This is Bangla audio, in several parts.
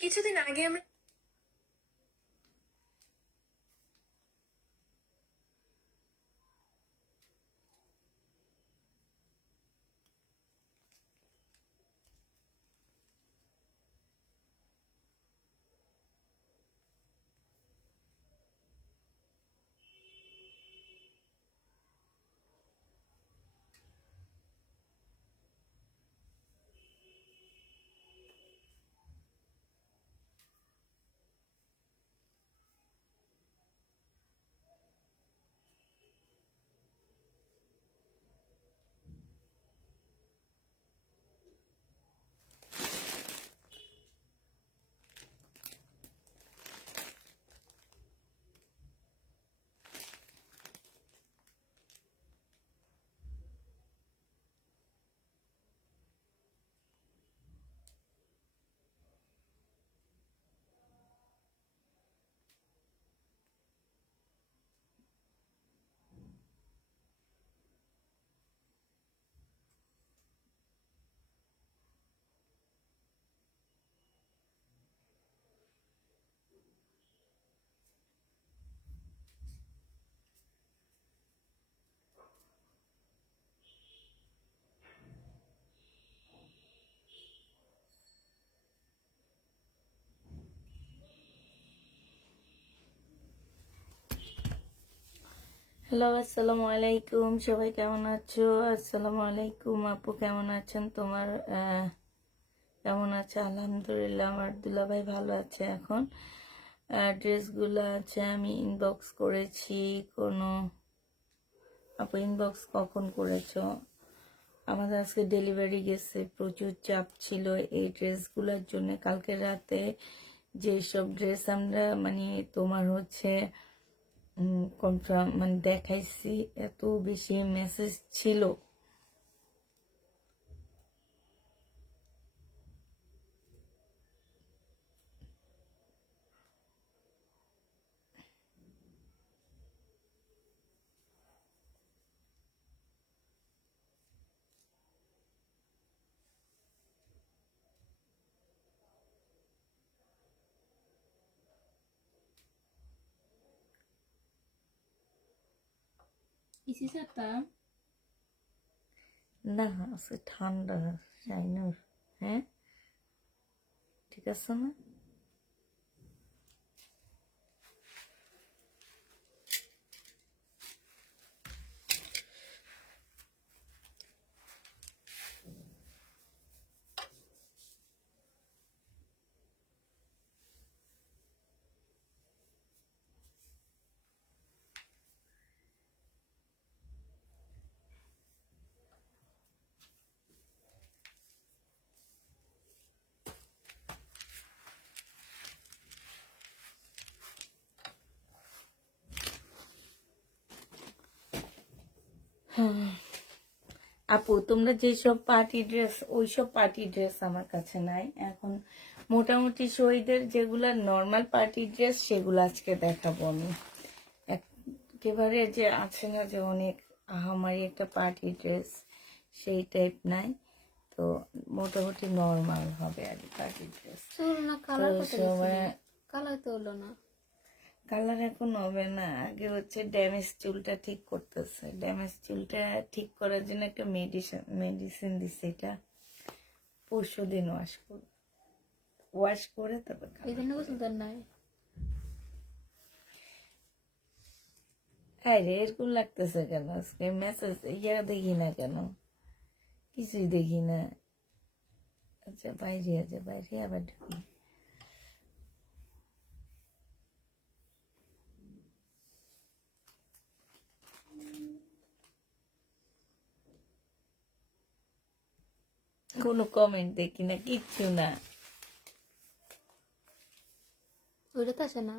কিছুদিন আগে আমরা হ্যালো, আসসালামু আলাইকুম। সবাই কেমন আছো? আসসালামু আলাইকুম আপু, কেমন আছেন? তোমার কেমন আছে? আলহামদুলিল্লাহ, আমার দুলাভাই ভালো আছে। এখন ড্রেসগুলো আছে, আমি ইনবক্স করেছি। কোনো আপু ইনবক্স কখন করেছো? আমাদের আজকে ডেলিভারি গেছে, প্রচুর চাপ ছিল এই ড্রেসগুলোর জন্য। কালকে রাতে যেসব ড্রেস আমরা তোমার হচ্ছে কনফার্ম দেখাইছি, এত বেশি মেসেজ ছিল। না, আজকে ঠান্ডা শাইনুর। হ্যাঁ, ঠিক আছে না? আপু, তোমরা যেসব পার্টি ড্রেস, ওইসব পার্টি ড্রেস আমার কাছে নাই এখন। মোটামুটি শহীদের যেগুলা নর্মাল পার্টি ড্রেস, সেগুলো আজকে দেখাবো আমি। একেবারে যে আছে না যে অনেক আহামারি একটা পার্টি ড্রেস, সেই টাইপ নাই। তো মোটামুটি নর্মাল হবে আর কি পার্টি ড্রেস। কালার তো হলো না। কালার এখন হবে না, আগে হচ্ছে ড্যামেজ চুলটা ঠিক করতেছে। ড্যামেজ চুলটা ঠিক করার জন্য একটা মেডিসিন দিচ্ছে, এটা পরশু দিন ওয়াশ করে তারপর এই জন্য গোসল নাই। আরে এরকম লাগতেছে কেন? আজকে মেসেজ দেখি না কেন, কিছুই দেখি না। আচ্ছা, বাইরে আছে, বাইরে আবার ঢুকি। কোনো কমেন্ট দেখি না, কিচ্ছু না। ওইটা তো আসে না।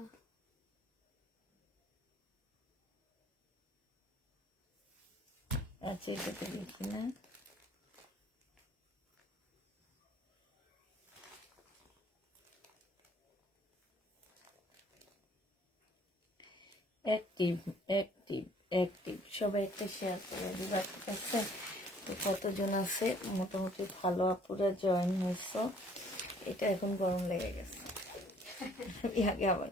আচ্ছা, এটা তো দেখি না। অ্যাক্টিভ অ্যাক্টিভ অ্যাক্টিভ সবাই একটা শেয়ার করে দিবা, ঠিক আছে? তো কতজন আছে? মোটামুটি ভালো আপুরা জয়েন হয়েছে। এটা এখন গরম লেগে গেছে। আগে আবার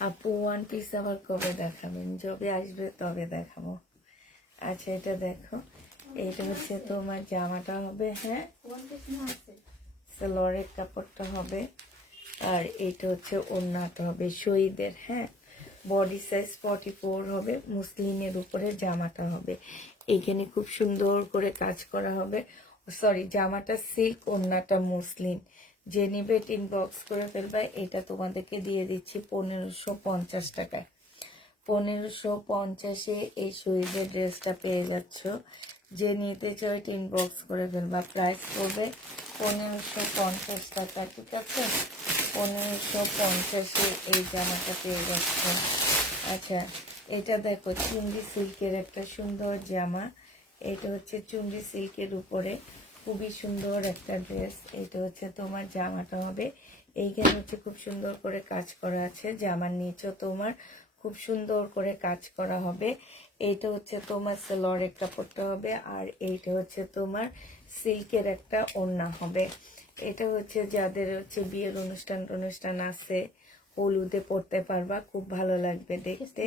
আপু ওয়ান পিস আবার কবে দেখাবেন? যবে আসবে তবে দেখাবো। আচ্ছা এটা দেখো, এইটা হচ্ছে তোমার জামাটা হবে, হ্যাঁ সালোয়ারের কাপড়টা হবে, আর এইটা হচ্ছে ওড়নাটা হবে শহীদের, হ্যাঁ বডি সাইজ 44 হবে, মুসলিনের উপরে জামাটা হবে। এখানে খুব সুন্দর করে কাজ করা হবে, সরি জামাটা সিল্ক, ওড়নাটা মুসলিন। যে নিবে ইনবক্স করে ফেলবে। এটা তোমাদেরকে দিয়ে দিচ্ছি 1550 টাকায়। 1550-এ এই শহীদের ড্রেসটা পেয়ে যাচ্ছ। যে নিতে চাও ইনবক্স করে ফেলবা। প্রাইস পড়বে 1550 টাকা, ঠিক আছে? 1550-এ এই জামাটা পেয়ে যাচ্ছ। আচ্ছা এটা দেখো, চুন্ডি সিল্কের একটা সুন্দর জামা। এটা হচ্ছে চুন্ডি সিল্কের উপরে খুবই সুন্দর একটা ড্রেস। এটা হচ্ছে তোমার জামাটা হবে। এইখানে হচ্ছে খুব সুন্দর করে কাজ করা আছে। জামার নিচেও তোমার খুব সুন্দর করে কাজ করা হবে। এইটা হচ্ছে তোমার সালোয়ারের কাপড়টা হবে, আর এইটা হচ্ছে তোমার সিল্কের একটা ওড়না হবে। এটা হচ্ছে যাদের হচ্ছে বিয়ের অনুষ্ঠান আছে, হলুদে পরতে পারবা, খুব ভালো লাগবে দেখতে।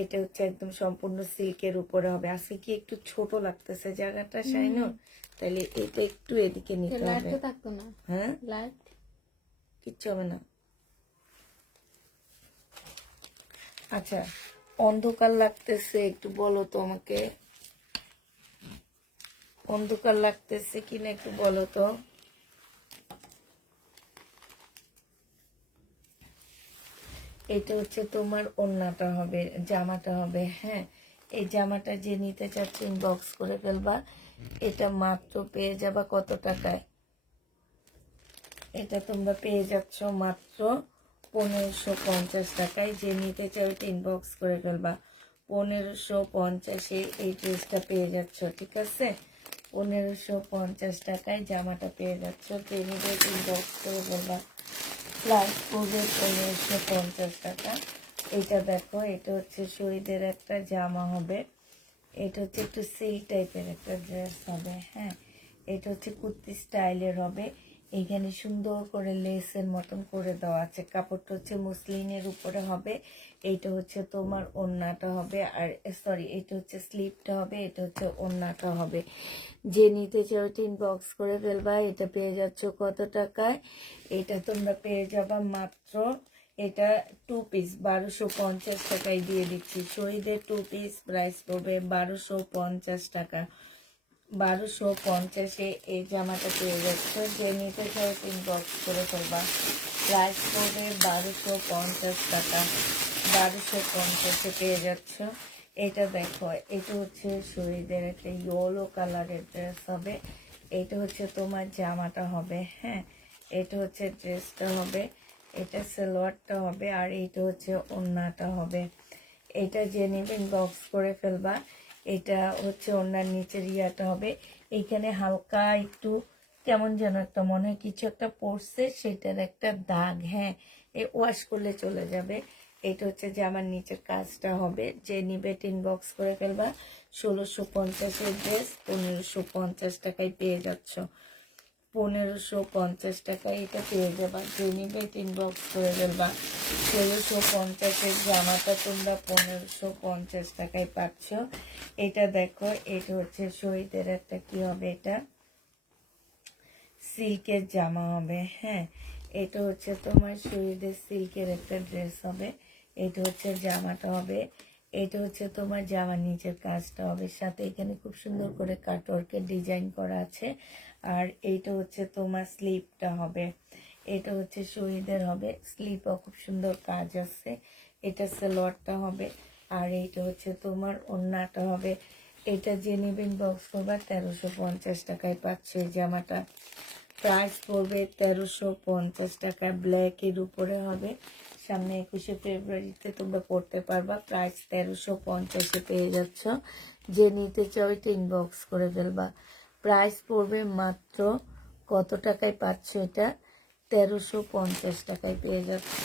এটা হচ্ছে একদম সম্পূর্ণ সিল্কের উপরে হবে। আজকে কি একটু ছোট লাগতেছে জায়গাটা শাইনুর? তাহলে এটা একটু এদিকে নিতে হবে। থাকতো না, হ্যাঁ লাইট কিচ্ছু হবে না। আচ্ছা অন্ধকার লাগতেছে একটু বলো তো আমাকে, অন্ধকার লাগতেছে কিনা একটু বলো তো। এটা হচ্ছে তোমার ওড়নাটা হবে, জামাটা হবে, হ্যাঁ এই জামাটা যে নিতে চাচ্ছে ইনবক্স করে ফেলবা। এটা মাত্র পেয়ে যাবা কত টাকায়? এটা তোমরা পেয়ে যাচ্ছ মাত্র 1550 টাকায়। যে নিতে চাও ইনবক্স করে ফেলবা। 1550-এ এই ড্রেসটা পেয়ে যাচ্ছ, ঠিক আছে? 1550 টাকায় জামাটা পেয়ে যাচ্ছ। যে নিতে ইনবক্স করে ফেলবা। প্লাস পড়বে 1550 টাকা। এটা দেখো, এটা হচ্ছে শহীদের একটা জামা হবে। এটা হচ্ছে একটু সিল্ক টাইপের একটা ড্রেস হবে, হ্যাঁ এটা হচ্ছে কুর্তি স্টাইলের হবে। এখানে সুন্দর করে লেসের মতন করে দেওয়া আছে। কাপড়টা হচ্ছে মুসলিনের উপরে হবে। এইটা হচ্ছে তোমার ওড়নাটা হবে, আর সরি এটা হচ্ছে স্লিপটা হবে, এটা হচ্ছে ওড়নাটা হবে। যে নিতে চাও ইনবক্স করে ফেলবা। এটা পেয়ে যাচ্ছ কত টাকায়? এটা তোমরা পেয়ে যাবা মাত্র, এটা 2 পিস 1250 টাকায় দিয়ে দিচ্ছি। শহীদের 2 পিস প্রাইস পড়বে 1250 টাকা। 1250-এ এই জামাটা পেয়ে যাচ্ছে। যে নিতে চাও ইনবক্স করে ফেলবা। প্রাইস পড়বে 1250 টাকা। 1250-এ পেয়ে যাচ্ছ। এটা দেখো, এটা হচ্ছে শহীদের একটা ইয়েলো কালারের ড্রেস হবে। এটা হচ্ছে তোমার জামাটা হবে, হ্যাঁ এটা হচ্ছে ড্রেসটা হবে, এটা সালোয়ারটা হবে, আর এইটা হচ্ছে ওড়নাটা হবে। এটা যে নেবেন বক্স করে ফেলবা। এটা হচ্ছে ওড়নার নিচের ইয়াটা হবে। এইখানে হালকা একটু কেমন যেন একটা মনে হয় কিছু একটা পড়ছে, সেটার একটা দাগ, হ্যাঁ ওয়াশ করলে চলে যাবে। এটা হচ্ছে যে আমার নিচের কাজটা হবে। যে নিবে ইনবক্স করে ফেলবা। 1650-এর ড্রেস 1550 টাকায় পেয়ে যাচ্ছ। 1550 টাকায় এটা পেয়ে যাবা। যে নিবে ইনবক্স করে ফেলবা। 1650-এর জামাটা তোমরা 1550 টাকায় পাচ্ছ। এটা দেখো, এটা হচ্ছে শহীদের একটা কি হবে, এটা সিল্কের জামা হবে, হ্যাঁ এটা হচ্ছে তোমার শহীদের সিল্কের একটা ড্রেস হবে। এটা হচ্ছে জামাটা হবে। এটা হচ্ছে তোমার জামার নিচের কাজটা হবে, সাথে এখানে খুব সুন্দর করে কাটওয়ার্কের ডিজাইন করা আছে। আর এইটা হচ্ছে তোমার স্লিপটা হবে। এটা হচ্ছে শহীদের হবে, স্লিপও খুব সুন্দর কাজ আছে। এটা সালোয়ারটা হবে, আর এইটা হচ্ছে তোমার ওড়নাটা হবে। এটা যে নেবেন বক্স করবা 1350 টাকায় পাচ্ছে এই জামাটা। প্রাইস পড়বে 1350 টাকা। ব্ল্যাকের উপরে হবে, সামনে 21শে ফেব্রুয়ারিতে তোমরা পড়তে পারবা। প্রাইস 1350-এ পেয়ে যাচ্ছ। যে নিতে চাও এটা ইনবক্স করে ফেলবা। প্রাইস পড়বে মাত্র কত টাকায় পাচ্ছ? এটা 1350 টাকায় পেয়ে যাচ্ছ।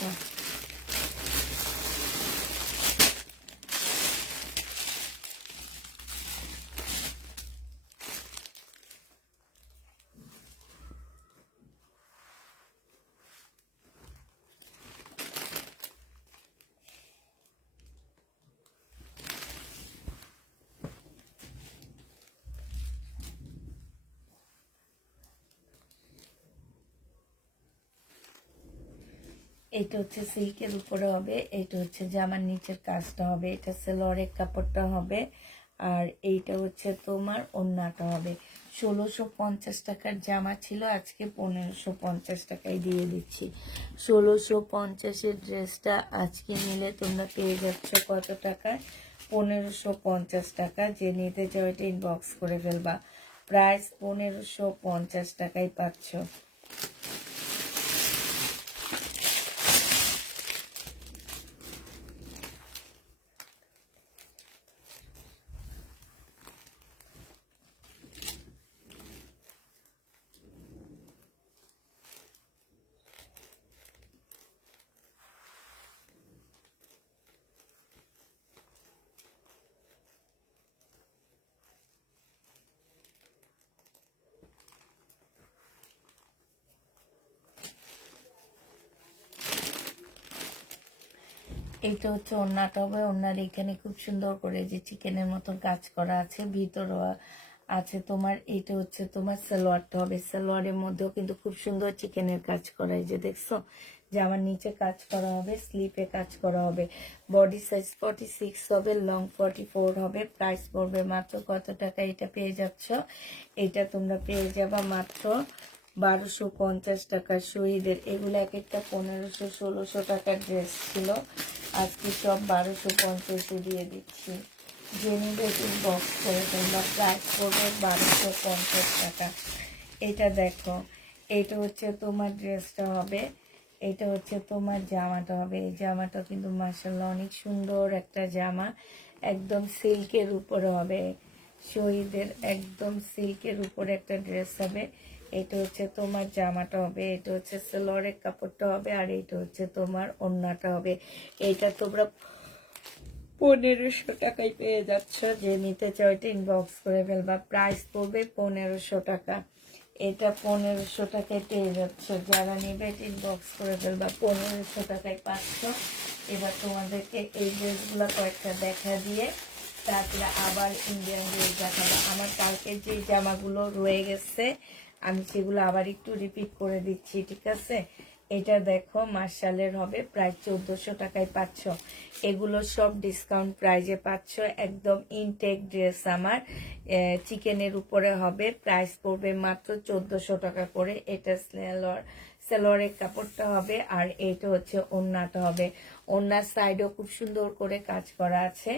এটা হচ্ছে সিল্কের উপরে হবে, এটা হচ্ছে জামার নিচের কাজটা হবে, এটা সেলোয়ারের কাপড়টা হবে, আর এইটা হচ্ছে তোমার ওড়নাটা হবে। 1650 টাকার জামা ছিল, আজকে 1550 টাকায় দিয়ে দিচ্ছি। 1650-এর ড্রেসটা আজকে নিলে তোমরা পেয়ে যাচ্ছ কত টাকায়? 1550 টাকা। যে নিতে চাও এটা ইনবক্স করে ফেলবা। প্রাইস 1550 টাকায় পাচ্ছ। এইটা হচ্ছে ওড়নাটা হবে। ওড়নার এখানে খুব সুন্দর করে যে চিকেনের মতন কাজ করা আছে, ভিতরও আছে তোমার। এইটা হচ্ছে তোমার সালোয়ারটা হবে। সালোয়ারের মধ্যেও কিন্তু খুব সুন্দর চিকেনের কাজ করা, এই যে দেখছো। জামার নিচে কাজ করা হবে, স্লিপে কাজ করা হবে। বডি সাইজ 46 হবে, লং 44 হবে। প্রাইস পড়বে মাত্র কত টাকা? এটা পেয়ে যাচ্ছ, এটা তোমরা পেয়ে যাবা মাত্র 1250 টাকা। শহীদের এগুলো এক একটা 1500-1600 টাকার ড্রেস ছিল, আজকে সব 1250-এ দিয়ে দিচ্ছি। জেনিবেটিং বক্স করে তোমরা। প্রাইস পড়বে 1250 টাকা। এটা দেখো, এটা হচ্ছে তোমার ড্রেসটা হবে, এটা হচ্ছে তোমার জামাটা হবে। এই জামাটা কিন্তু মাশাআল্লাহ অনেক সুন্দর একটা জামা, একদম সিল্কের উপরে হবে। শহীদের একদম সিল্কের উপরে একটা ড্রেস হবে। এটা হচ্ছে তোমার জামাটা হবে, এটা হচ্ছে সালোয়ারের কাপড়টা হবে, আর এটা হচ্ছে তোমার ওড়নাটা হবে। এটা তোমরা 1500 টাকায় পেয়ে যাচ্ছ। যে নিতে চাও এটা ইনবক্স করে ফেলবা। প্রাইস পড়বে 1500 টাকা। এটা 1500 টাকায় পেয়ে যাচ্ছ। যারা নিবে এটা ইনবক্স করে ফেলবা। 1500 টাকায় পাচ্ছ। এবার তোমাদেরকে এই ড্রেসগুলো কয়েকটা দেখা দিয়ে তারপরে আবার ইন্ডিয়ান ড্রেস দেখাবো। আমার কালকে যে জামাগুলো রয়ে গেছে আমি সেগুলো আবার একটু রিপিট করে দিচ্ছি, ঠিক আছে? এটা দেখো মার্শালের হবে, প্রায় 1400 টাকায় পাচ্ছ। এগুলো সব ডিসকাউন্ট প্রাইজে পাচ্ছ, একদম ইনটেক ড্রেস আমার। চিকেনের উপরে হবে, প্রাইস পড়বে মাত্র 1400 টাকা করে। এটা সালোয়ারের কাপড়টা হবে, আর এইটা হচ্ছে ওড়নাটা হবে। ওড়নার সাইডও খুব সুন্দর করে কাজ করা আছে।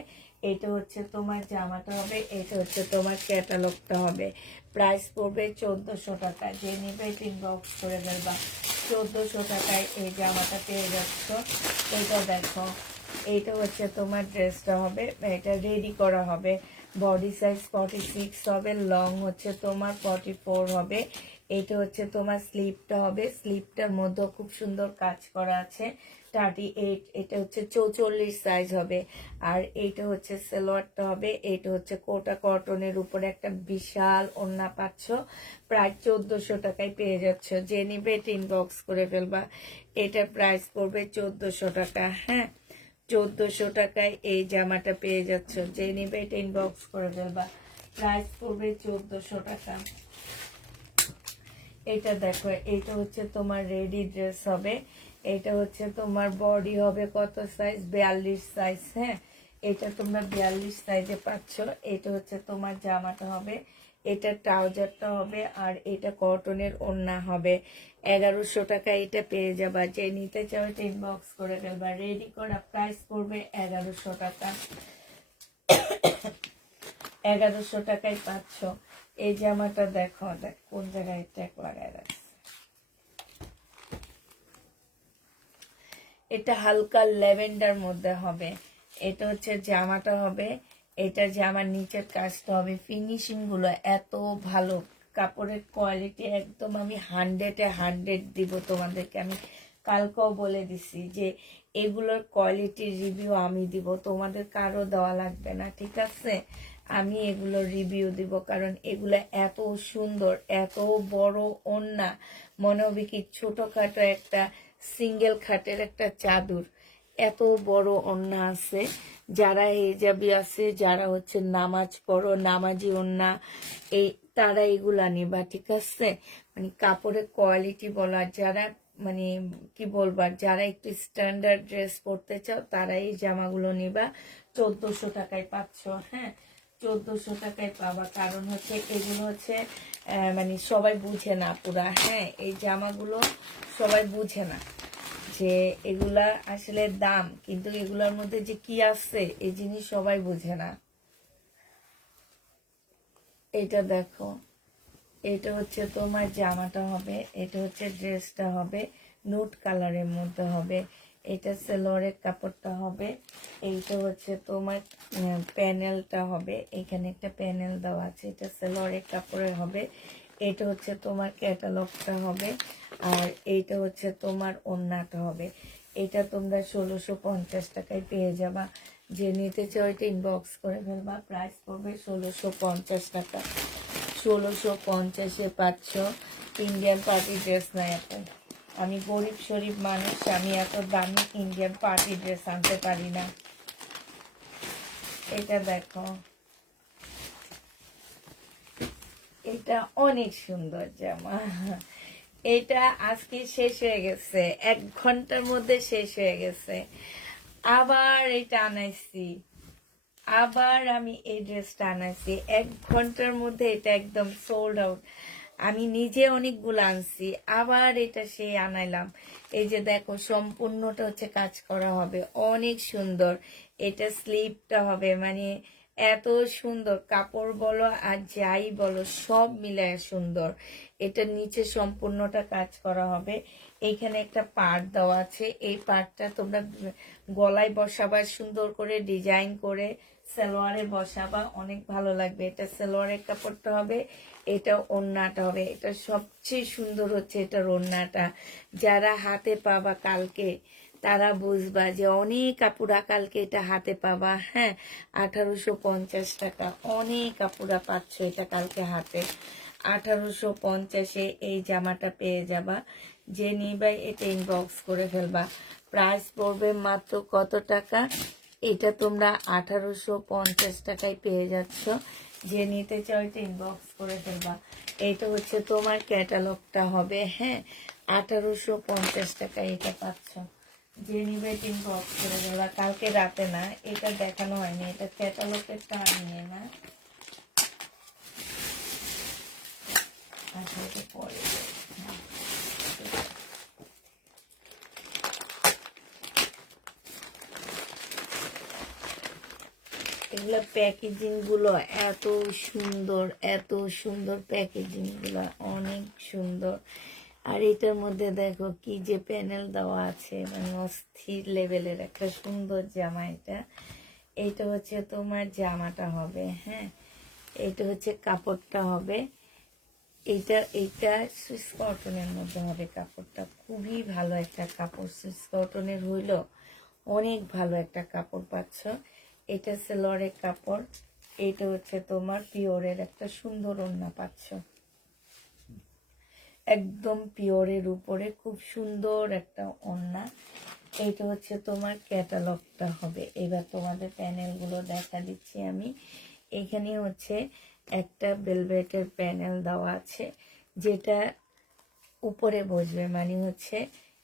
এটা হচ্ছে তোমার জামাটা হবে, এটা হচ্ছে তোমার ক্যাটালগটা হবে। প্রাইস পড়বে 1400 টাকা। যে নিবে ইনবক্স করে ফেলবা। 1400 টাকায় এই জামাটা পেয়ে যাচ্ছ। এটা দেখো, এইটা হচ্ছে তোমার ড্রেসটা হবে, এটা রেডি করা হবে। বডি সাইজ 46 হবে, লং হচ্ছে তোমার 44 হবে। এটা হচ্ছে তোমার স্লিপটা হবে, স্লিপটার মধ্যে খুব সুন্দর কাজ করা আছে। 38, এটা হচ্ছে 44 সাইজ হবে। আর এইটা হচ্ছে সালোয়ারটা হবে, এটা হচ্ছে কোটা কটনের উপরে একটা বিশাল ওড়না পাচ্ছ। প্রায় 1400 টাকায় পেয়ে যাচ্ছ। যে নিবে এটা ইনবক্স করে ফেলবা। এটার প্রাইস পড়বে 1400 টাকা। হ্যাঁ, 1400 টাকায় এই জামাটা পেয়ে যাচ্ছ। যে নিবে এটা ইনবক্স করে ফেলবা। প্রাইস পড়বে 1400 টাকা। এটা দেখো, এটা হচ্ছে তোমার রেডি ড্রেস হবে। এটা হচ্ছে তোমার বডি হবে কত সাইজ? 42 সাইজ। হ্যাঁ, এটা তোমরা 42 সাইজে পাচ্ছ। এটা হচ্ছে তোমার জামাটা হবে, এটা ট্রাউজারটা হবে, আর এটা কটনের ওড়না হবে। 1100 টাকা এটা পেয়ে যাবা। যে নিতে চাও এটা ইনবক্স করে ফেলবা। রেডি করা প্রাইস পড়বে 1100 টাকা। 1100 টাকায় পাচ্ছ। এই জামাটা দেখো, দেখ কোন জায়গায় ট্যাগ লাগায় রাখছে। এটা হালকা ল্যাভেন্ডার মধ্যে হবে। এটা হচ্ছে জামাটা হবে, এটা জামার নিচের কাজটা হবে, ফিনিশিং গুলো এত ভালো, কাপড়ের কোয়ালিটি একদম আমি 100-এ 100 দিব তোমাদেরকে। আমি কালকেও বলে দিছি যে এগুলোর কোয়ালিটির রিভিউ আমি দিব, তোমাদের কারো দেওয়া লাগবে না, ঠিক আছে? আমি এগুলোর রিভিউ দিব, কারণ এগুলো এত সুন্দর, এত বড় ওড়না, মনে হবে কি ছোটখাটো একটা সিঙ্গেল খাটের একটা চাদর, এত বড় ওড়না আছে। যারা হিজাবি আছে, যারা হচ্ছে নামাজ পড়ো, নামাজি ওড়না, এই তারা এগুলা নিবা, ঠিক আছে? মানে কাপড়ের কোয়ালিটি বলা, যারা মানে কি বলবার, যারা একটু স্ট্যান্ডার্ড ড্রেস পরতে চাও তারা এই জামাগুলো নিবা। 1400 টাকায় পাচ্ছ, হ্যাঁ 1400 টাকায় পাবা। কারণ হচ্ছে এগুলো হচ্ছে মানে সবাই বুঝে না পুরা, হ্যাঁ এই জামাগুলো সবাই বুঝে না যে এগুলা আসলে দাম, কিন্তু এগুলোর মধ্যে যে কি আছে এই জিনিস সবাই বুঝে না। এটা দেখো, এটা হচ্ছে তোমার জামাটা হবে, এটা হচ্ছে ড্রেসটা হবে, নুট কালারের মধ্যে হবে। এটা সেলোয়ারের কাপড়টা হবে, এইটা হচ্ছে তোমার প্যানেলটা হবে, এখানে একটা প্যানেল দেওয়া আছে, এটা সেলোয়ারের কাপড়ের হবে। এটা হচ্ছে তোমার ক্যাটালগটা হবে, আর এইটা হচ্ছে তোমার ওড়নাটা হবে। এটা তোমরা 1650 টাকায় পেয়ে যাবা। যে নিতে চাও এটা ইনবক্স করে ফেলবা, প্রাইস পড়বে 1650 টাকা। 1650-এ পাচ্ছ ইন্ডিয়ান পার্টি ড্রেস। না এখন আমি গরিব শরীফ মানুষ, আমি এত দামি ইন্ডিয়ান পার্টি ড্রেস আনতে পারি না। এটা দেখো, এটা অনেক সুন্দর জামা। এটা আজকে শেষ হয়ে গেছে, 1 ঘন্টার মধ্যে শেষ হয়ে গেছে। আবার এটা আনাইছি, আবার আমি এই ড্রেসটা আনাইছি 1 ঘন্টার মধ্যে, এটা একদম সোল্ড আউট। আমি নিজে অনেকগুলো আনছি, আবার এটা সে আনাইলাম। এই যে দেখো সম্পূর্ণটা হচ্ছে কাজ করা হবে, অনেক সুন্দর। এটা স্লিপটা হবে, মানে এত সুন্দর কাপড় বলো আর যাই বলো সব মিলায় সুন্দর। এটা নিচে সম্পূর্ণটা কাজ করা হবে, এইখানে একটা পার্ট দেওয়া আছে, এই পার্টটা তোমরা গলায় বসাবা সুন্দর করে ডিজাইন করে, সালোয়ারে বসাবা, অনেক ভালো লাগবে। এটা সালোয়ারের কাপড়টা হবে, এটা ওড়নাটা হবে। এটা সবচেয়ে সুন্দর হচ্ছে এটার ওড়নাটা, যারা হাতে পাবা কালকে তারা বুঝবা যে অনেক কাপুরা কালকে এটা হাতে পাবা। হ্যাঁ 1850 টাকা, অনেক কাপুরা পাচ্ছ এটা কালকে হাতে। 1850-এ এই জামাটা পেয়ে যাবা। যে নিবাই এটা ইনবক্স করে ফেলবা। প্রাইস পড়বে মাত্র কত টাকা? এটা তোমরা 1850 টাকায় পেয়ে যাচ্ছ। যে নিতে চাও এটা ইনবক্স করে ফেলবা। এটা হচ্ছে তোমার ক্যাটালগটা হবে, হ্যাঁ 1850 টাকায় এটা পাচ্ছ। যে নিবে এটা ইনবক্স করে দেবা। কালকে রাতে না, এটা দেখানো হয়নি, এটা ক্যাটালগেরটা নিয়ে না। আচ্ছা এটা পরে এগুলো প্যাকেজিং গুলো এত সুন্দর, এত সুন্দর প্যাকেজিং গুলো, অনেক সুন্দর। আর এটার মধ্যে দেখো কি যে প্যানেল দেওয়া আছে, মানে অস্থির লেভেলের একটা সুন্দর জামা। এটা এইটা হচ্ছে তোমার জামাটা হবে, হ্যাঁ এটা হচ্ছে কাপড়টা হবে। এইটা সুইস কটনের মধ্যে হবে কাপড়টা, খুবই ভালো একটা কাপড়, সুইস কটনের হইলো অনেক ভালো একটা কাপড় পাচ্ছ। এটা সেলোয়ারের কাপড়, এটা হচ্ছে তোমার পিওরের একটা সুন্দর ওড়না পাচ্ছ, একদম পিওরের উপরে খুব সুন্দর একটা ওড়না। এইটা হচ্ছে তোমার ক্যাটালগটা হবে। এবার তোমাদের প্যানেলগুলো দেখা দিচ্ছি আমি। এখানে হচ্ছে একটা ভেলভেটের প্যানেল দেওয়া আছে, যেটা উপরে বসবে, মানে হচ্ছে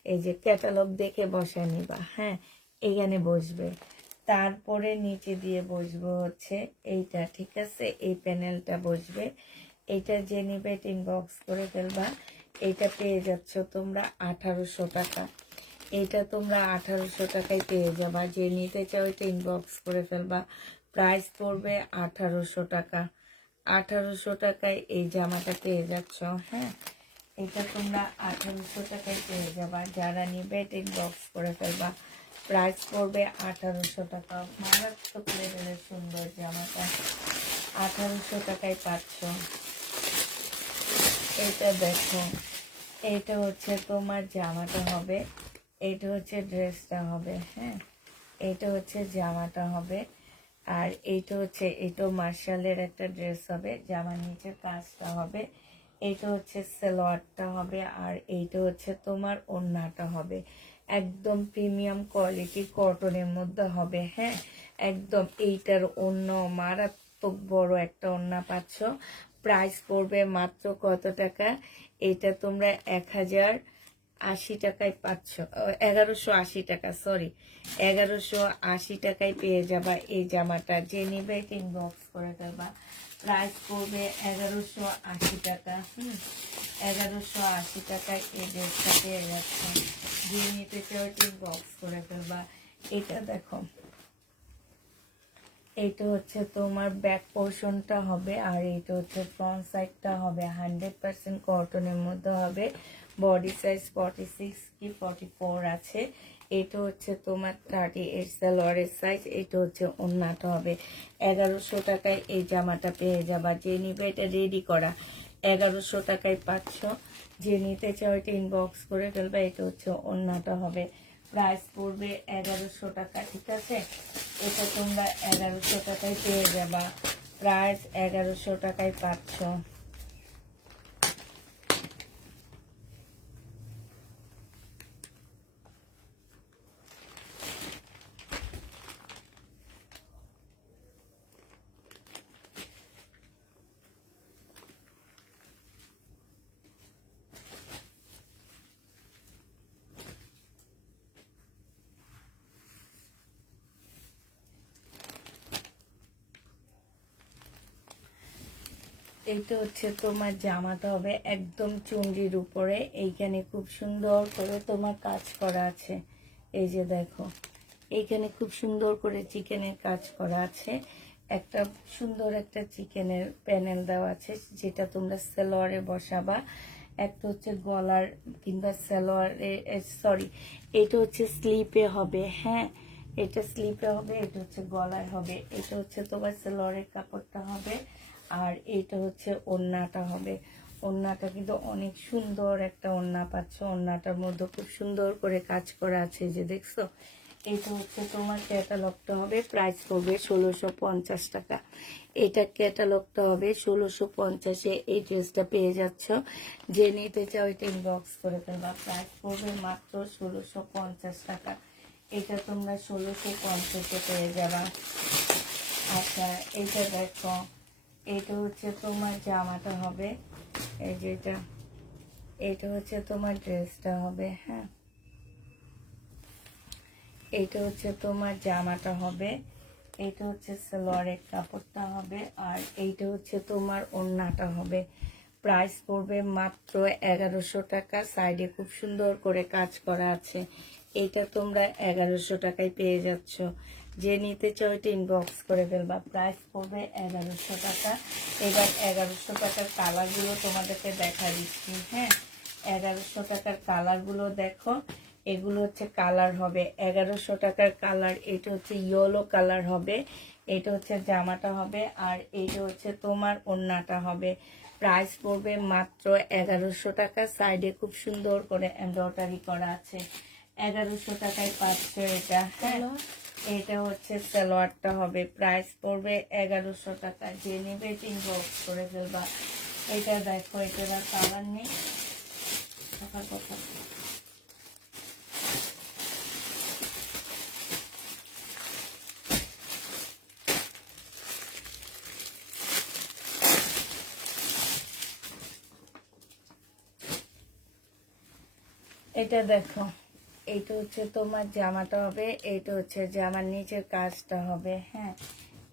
এই যে ক্যাটালগ দেখে বসা নিবা, হ্যাঁ এখানে বসবে। তারপরে নিচে দিয়ে বসবো হচ্ছে এইটা, ঠিক আছে এই প্যানেলটা বসবে। এইটা যে নিবে ইনবক্স করে ফেলবা। এইটা পেয়ে যাচ্ছ তোমরা 1800 টাকা। এটা তোমরা 1800 টাকায় পেয়ে যাবা। যে নিতে চাও এটা ইনবক্স করে ফেলবা। প্রাইস পড়বে 1800 টাকা। 1800 টাকায় এই জামাটা পেয়ে যাচ্ছ, হ্যাঁ এটা তোমরা 1800 টাকায় পেয়ে যাবা। যারা নিবে এটা ইনবক্স করে ফেলবা। প্রাইস পড়বে 1800 টাকা। মারাত্মক লেভেলের সুন্দর জামাটা 1800 টাকায় পাচ্ছ। এটা দেখো, এটা হচ্ছে তোমার জামাটা হবে, এটা হচ্ছে ড্রেসটা হবে। হ্যাঁ, এটা হচ্ছে জামাটা হবে, আর এইটা হচ্ছে, এটাও মার্শালের একটা ড্রেস হবে, জামার নিচের কাজটা হবে। এইটা হচ্ছে সালোয়ারটা হবে, আর এইটা হচ্ছে তোমার ওড়নাটা হবে। একদম প্রিমিয়াম কোয়ালিটি কটনের মধ্যে হবে। হ্যাঁ, একদম এইটার ওড়না মারাত্মক বড় একটা ওড়না পাচ্ছ। প্রাইস পড়বে মাত্র কত টাকা? এটা তোমরা 1080 টাকায় পাচ্ছ, 1180 টাকা, সরি 1180 টাকায় পেয়ে যাবা এই জামাটা। যে নিবে এটা ইনবক্স করে দেবা। প্রাইস পড়বে 1180 টাকা। 1180 টাকায় এই ড্রেসটা পেয়ে যাচ্ছে। যে নিতে চাও এটা ইনবক্স করে ফেলবা। এটা দেখো, এইটা হচ্ছে তোমার ব্যাক পোর্শনটা হবে, আর এইটা হচ্ছে ফ্রন্ট সাইডটা হবে। 100% কটনের মধ্যে হবে। বডি সাইজ 46 কি 44 আছে। এটা হচ্ছে তোমার 38 সালোয়ারের সাইজ। এটা হচ্ছে ওড়নাটা হবে। 1100 টাকায় এই জামাটা পেয়ে যাবা। যে নিবে এটা রেডি করা 1100 টাকায় পাচ্ছ। যে নিতে চাও এটা ইনবক্স করে ফেলবা। এটা হচ্ছে ওড়নাটা হবে। প্রাইস পড়বে 1100 টাকা। ঠিক আছে, এটা তোমরা 1100 টাকায় পেয়ে যাবা। প্রাইস 1100 টাকায় পাচ্ছ। এইটা হচ্ছে তোমার জামাটা হবে একদম চুনরির উপরে। এইখানে খুব সুন্দর করে তোমার কাজ করা আছে। এই যে দেখো, এইখানে খুব সুন্দর করে চিকেনের কাজ করা আছে। একটা সুন্দর একটা চিকেনের প্যানেল দেওয়া আছে, যেটা তোমরা সালোয়ারে বসাবা। একটা হচ্ছে গলার কিংবা সালোয়ারে, সরি এটা হচ্ছে স্লিপে হবে। হ্যাঁ, এটা স্লিপে হবে, এটা হচ্ছে গলার হবে। এটা হচ্ছে তোমার সালোয়ারের কাপড়টা হবে, আর এইটা হচ্ছে ওড়নাটা হবে। ওড়নাটা কিন্তু অনেক সুন্দর একটা ওড়না পাচ্ছ। ওড়নাটার মধ্যে খুব সুন্দর করে কাজ করা আছে, যে দেখছো। এটা হচ্ছে তোমার ক্যাটালগটা হবে। প্রাইস পড়বে 1650 টাকা। এটা ক্যাটালগটা হবে 1650-এ এই ড্রেসটা পেয়ে যাচ্ছ। যে নিতে চাও এটা ইনবক্স করে ফেলবা। প্রাইস পড়বে মাত্র 1650 টাকা। এটা তোমরা 1650-এ পেয়ে যাবা। আচ্ছা, এটা দেখো, এটা হচ্ছে তোমার জামাটা হবে। এই যে এটা হচ্ছে তোমার ড্রেসটা হবে। হ্যাঁ, এটা হচ্ছে তোমার জামাটা হবে। এটা হচ্ছে সালোয়ারের কাপড়টা হবে, আর এইটা হচ্ছে তোমার ওড়নাটা হবে। প্রাইস পড়বে মাত্র 1100 টাকা। সাইডে খুব সুন্দর করে কাজ করা আছে। এটা তোমরা 1100 টাকায় পেয়ে যাচ্ছ। যে নিতে চাও এটা ইনবক্স করে ফেলবা। প্রাইস পড়বে 1100 টাকা। এবার 1100 টাকার কালারগুলো তোমাদেরকে দেখা দিচ্ছি। হ্যাঁ, 1100 টাকার কালারগুলো দেখো। এগুলো হচ্ছে কালার হবে 1100 টাকার কালার। এটা হচ্ছে ইয়েলো কালার হবে। এটা হচ্ছে জামাটা হবে, আর এইটা হচ্ছে তোমার ওড়নাটা হবে। প্রাইস পড়বে মাত্র 1100 টাকা। সাইডে খুব সুন্দর করে এমব্রয়ডারি করা আছে। 1100 টাকায় পাচ্ছে এটা। হ্যাঁ, এটা হচ্ছে সালোয়ারটা হবে। প্রাইস পড়বে 1100 টাকা। যে নেবে ইনবক্স করে ফেলবা। এটা দেখো, এটার আর কালার নেই। কথা এটা দেখো, এইটা হচ্ছে তোমার জামাটা হবে। এইটা হচ্ছে জামার নিচের কাজটা হবে। হ্যাঁ,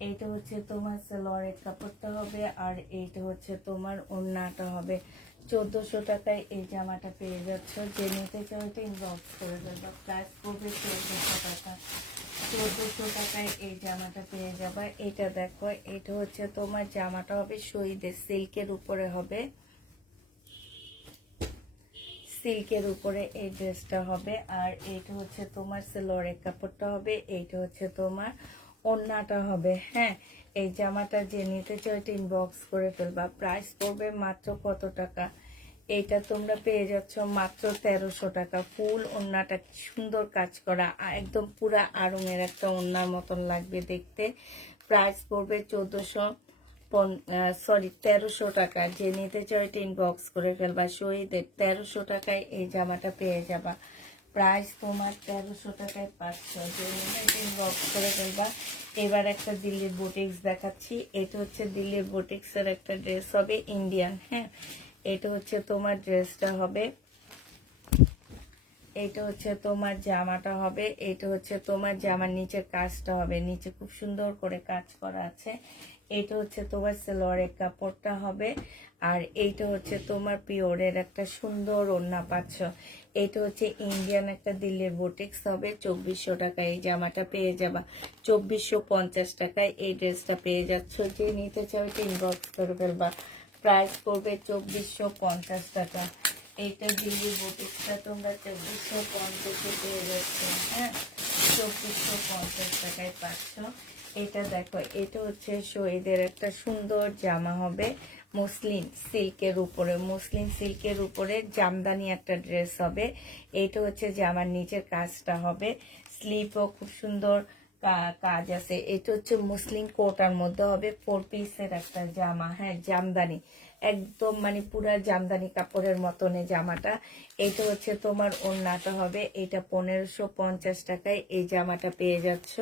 এইটা হচ্ছে তোমার সালোয়ারের কাপড়টা হবে, আর এইটা হচ্ছে তোমার ওড়নাটা হবে। 1400 টাকায় এই জামাটা পেয়ে যাচ্ছ। যে নিতে চাও এটা ইনবক্স করে দেবো। প্রাইস পড়বে 1400 টাকা। 1400 টাকায় এই জামাটা পেয়ে যাবা। এটা দেখো, এটা হচ্ছে তোমার জামাটা হবে শহীদের সিল্কের উপরে হবে। সিল্কের উপরে এই ড্রেসটা হবে। আর এইটা হচ্ছে তোমার সেলোয়ারের কাপড়টা হবে, এইটা হচ্ছে তোমার ওড়নাটা হবে। হ্যাঁ, এই জামাটা যে নিতে চাও এটা ইনবক্স করে ফেলবা। প্রাইস পড়বে মাত্র কত টাকা? এইটা তোমরা পেয়ে যাচ্ছ মাত্র 1300 টাকা। ফুল ওড়নাটা সুন্দর কাজ করা, একদম পুরা আড়ঙের একটা ওড়নার মতন লাগবে দেখতে। প্রাইস পড়বে 1300 টাকা। যে নিতে চাও এটা ইনবক্স করে ফেলবা। শহীদের 1300 টাকায় এই জামাটা পেয়ে যাবা। প্রাইস তোমার 1300 টাকায় পাচ্ছ, যে নিতে এটা ইনবক্স করে ফেলবা। এবার একটা দিল্লির বুটিক্স দেখাচ্ছি। এটা হচ্ছে দিল্লির বুটিক্সের একটা ড্রেস হবে ইন্ডিয়ান। হ্যাঁ, এটা হচ্ছে তোমার ড্রেসটা হবে, এইটা হচ্ছে তোমার জামাটা হবে, এইটা হচ্ছে তোমার জামার নিচের কাজটা হবে, নিচে খুব সুন্দর করে কাজ করা আছে। এইটা হচ্ছে তোমার সালোয়ারের কাপড়টা হবে। আর এইটা হচ্ছে তোমার পিওরের একটা সুন্দর ওড়না পাচ্ছ। এইটা হচ্ছে ইন্ডিয়ান একটা দিল্লির বুটিক্স হবে। 2400 টাকায় এই জামাটা পেয়ে যাবা। 2450 টাকায় এই ড্রেসটা পেয়ে যাচ্ছ। যে নিতে চাও এটা ইনবক্স করে ফেলবা। প্রাইস পড়বে 2450 টাকা। এইটা দিল্লির বুটিক্সটা তোমরা 2450 পেয়ে যাচ্ছ। হ্যাঁ, 2450 টাকায় পাচ্ছ। এটা দেখো, এটা হচ্ছে শহীদের একটা সুন্দর জামা হবে মসলিন সিল্কের উপরে। মসলিন সিল্কের উপরে জামদানি একটা ড্রেস হবে। এইটা হচ্ছে জামার নিচের কাজটা হবে, স্লিপও খুব সুন্দর কাজ আছে। এটা হচ্ছে মুসলিম কোটার মধ্যে হবে, 4 পিসের একটা জামা। হ্যাঁ, জামদানি একদম মানে পুরা জামদানি কাপড়ের মতন এই জামাটা। এইটা হচ্ছে তোমার ওড়নাটা হবে। এটা 1550 টাকায় এই জামাটা পেয়ে যাচ্ছ।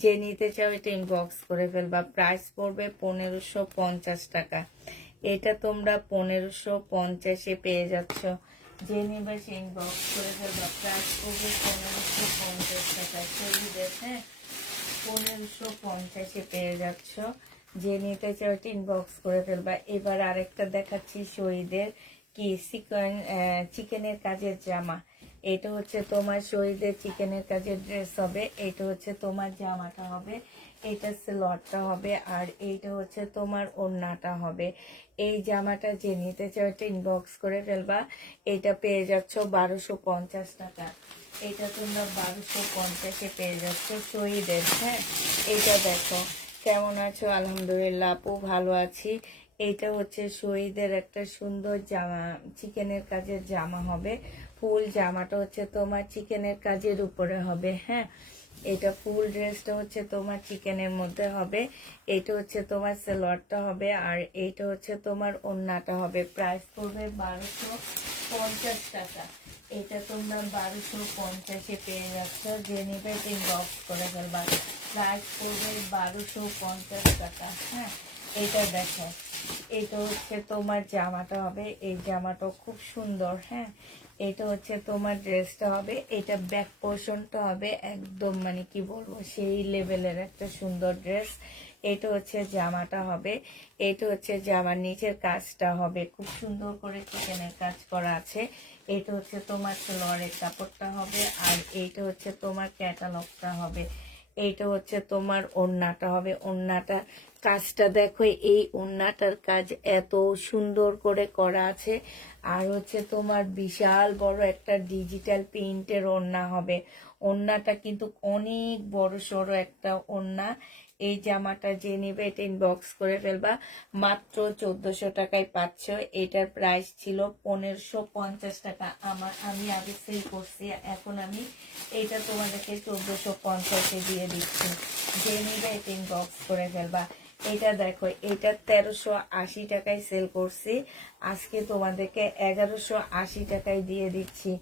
যে নিতে চাও এটা ইনবক্স করে ফেলবা। প্রাইস পড়বে 1550 টাকা। এটা তোমরা 1550-এ পেয়ে যাচ্ছ। যে নিবে সে ইনবক্স করে ফেলবা। প্রাইস পড়বে 1550 টাকা। হ্যাঁ, 1550-এ পেয়ে যাচ্ছ। যে নিতে চাও এটা ইনবক্স করে ফেলবা। এবার আরেকটা দেখাচ্ছি শহীদের কি চিকেনের কাজের জামা। এটা হচ্ছে তোমার শহীদের চিকেনের কাজের ড্রেস হবে। এটা হচ্ছে তোমার জামাটা হবে, এটা সালোয়ারটা হবে, আর এইটা হচ্ছে তোমার ওড়নাটা হবে। এই জামাটা যে নিতে চাও এটা ইনবক্স করে ফেলবা। এটা পেয়ে যাচ্ছ 1250 টাকা। এটা তোমরা 1250-এ পেয়ে যাচ্ছ শহীদের। হ্যাঁ, এটা দেখো কেমন আছো? আলহামদুলিল্লাহ আপু, ভালো আছি। এইটা হচ্ছে শহীদের একটা সুন্দর জামা, চিকেনের কাজের জামা হবে। ফুল জামাটা হচ্ছে তোমার চিকেনের কাজের উপরে হবে। হ্যাঁ, এটা ফুল ড্রেসটা হচ্ছে তোমার চিকেনের মধ্যে হবে। এটা হচ্ছে তোমার সালোয়ারটা হবে, আর এইটা হচ্ছে তোমার ওড়নাটা হবে। প্রাইস পড়বে 1250 টাকা। এটা তোমরা 1250-এ পেয়ে যাচ্ছ। যে নিবে ইনবক্স করে ফেলবা। প্রাইস পড়বে 1250 টাকা। হ্যাঁ, এটা দেখো, এটা হচ্ছে তোমার জামাটা হবে। এই জামাটা খুব সুন্দর। হ্যাঁ, এটা হচ্ছে তোমার ড্রেসটা হবে। এটা ব্যাক পোর্শনটা হবে একদম মানে কি বলবো, সেই লেভেলের একটা সুন্দর ড্রেস। এটা হচ্ছে জামাটা হবে। এটা হচ্ছে জামার নিচের কাজটা হবে, খুব সুন্দর করে চিকেনের কাজ করা আছে। এটা হচ্ছে তোমার সালোয়ারের কাপড়টা হবে, আর এইটা হচ্ছে তোমার ক্যাটালগটা হবে। এইটা হচ্ছে তোমার ওড়নাটা হবে। ওড়নাটা কাজটা দেখো, এই ওড়নাটার কাজ এত সুন্দর করে করা আছে। আর হচ্ছে তোমার বিশাল বড় একটা ডিজিটাল প্রিন্টের ওড়না হবে। ওড়নাটা কিন্তু অনেক বড় সড়ো একটা ওড়না। এই জামাটা যে নেবে এটা ইনবক্স করে ফেলবা। মাত্র 1400 টাকায় পাচ্ছ। এটার প্রাইস ছিল 1550 টাকা। আমি আগে সেল করছি, এখন আমি এটা তোমাদেরকে 1450-এ দিয়ে দিচ্ছি। যে নেবে এটা ইনবক্স করে ফেলবা। এটা দেখো, এটা 1380 টাকায় সেল করছি, আজকে তোমাদেরকে 1180 টাকায় দিয়ে দিচ্ছি।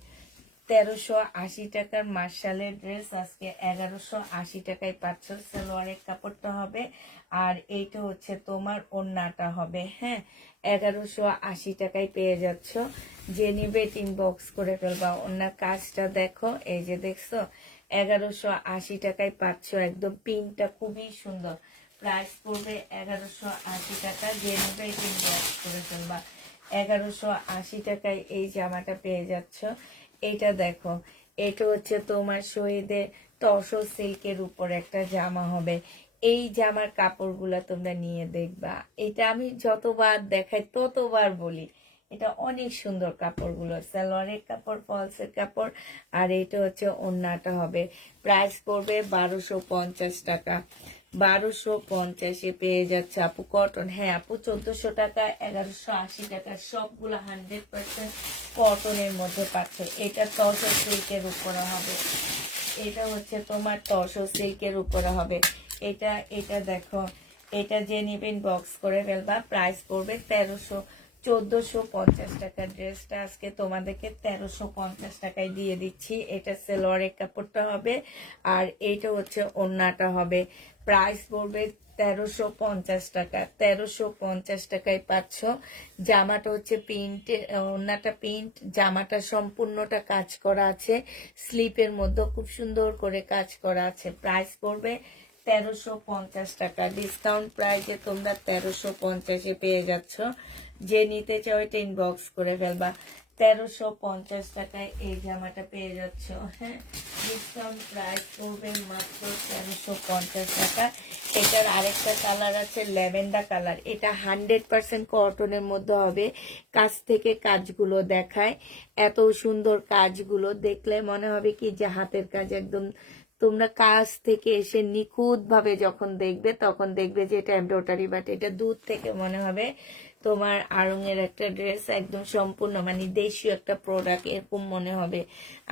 1380 টাকার মার্শালের ড্রেস আজকে 1180 টাকায় পাচ্ছ। সালোয়ারের কাপড়টা হবে, আর এইটা হচ্ছে তোমার ওড়নাটা হবে। হ্যাঁ, 1180 টাকায় পেয়ে যাচ্ছ। যে নিবে ইনবক্স করে ফেলবা। ওড়নার কাজটা দেখো, এই যে দেখছো, 1180 টাকায় পাচ্ছ। একদম পিনটা খুবই সুন্দর। প্রাইস পড়বে 1180 টাকা। যে নিবে ইনবক্স করে ফেলবা। 1180 টাকায় এই জামাটা পেয়ে যাচ্ছ। এটা দেখো, এটা হচ্ছে তোমার শহীদের তসর সিল্কের উপর একটা জামা হবে। এই জামার কাপড়গুলা তোমরা নিয়ে দেখবা। এটা আমি যতবার দেখাই ততবার বলি, এটা অনেক সুন্দর কাপড়গুলো, সালোয়ারের কাপড়, ফলসের কাপড়। আর এটা হচ্ছে ওড়নাটা হবে, প্রাইস পড়বে 1250 টাকা। 1250-এ পেয়ে যাচ্ছে আপু কটন। হ্যাঁ আপু, 1400 টাকা, 1180 টাকা, সবগুলো 100% কটনের মধ্যে পাচ্ছে। এটা তসর সিল্কের উপরে হবে, এটা হচ্ছে তোমার তসর সিল্কের উপরে হবে। এটা এটা দেখো, এটা যে নিবেন বক্স করে ফেলবা, প্রাইস পড়বে 1450 টাকা। ড্রেসটা আজকে তোমাদেরকে 1350 টাকায় দিয়ে দিচ্ছি। এটা সেলোয়ারের কাপড়টা হবে, আর এইটা হচ্ছে ওড়নাটা হবে। প্রাইস পড়বে 1350 টাকা। 1350 টাকায় পাচ্ছ। জামাটা হচ্ছে প্রিন্ট, ওড়নাটা প্রিন্ট, জামাটা সম্পূর্ণটা কাজ করা আছে, স্লিপের মধ্যে খুব সুন্দর করে কাজ করা আছে। প্রাইস পড়বে 1350 টাকা। ডিসকাউন্ট প্রাইসে তোমরা 1350-এ পেয়ে যাচ্ছ। যে নিতে চাও এটা ইনবক্স করে ফেলবা। 1350 টাকায় এই জামাটা পেয়ে যাচ্ছ। হ্যাঁ, ডিসকাউন্ট প্রাইস পড়বে মাত্র 1350 টাকা। এটার আরেকটা কালার আছে ল্যাভেন্ডার কালার। এটা 100% কটনের মধ্যে হবে। কাছ থেকে কাজগুলো দেখায়, এত সুন্দর কাজগুলো দেখলে মনে হবে কি যে হাতের কাজ। একদম তোমরা কাছ থেকে এসে নিখুঁত ভাবে যখন দেখবে, তখন দেখবে যে এটা এমব্রয়ডারি, বাট এটা দূর থেকে মনে হবে তোমার আড়ং-এর একটা ড্রেস, একদম সম্পূর্ণ মানে দেশীয় একটা প্রোডাক্ট এরকম মনে হবে।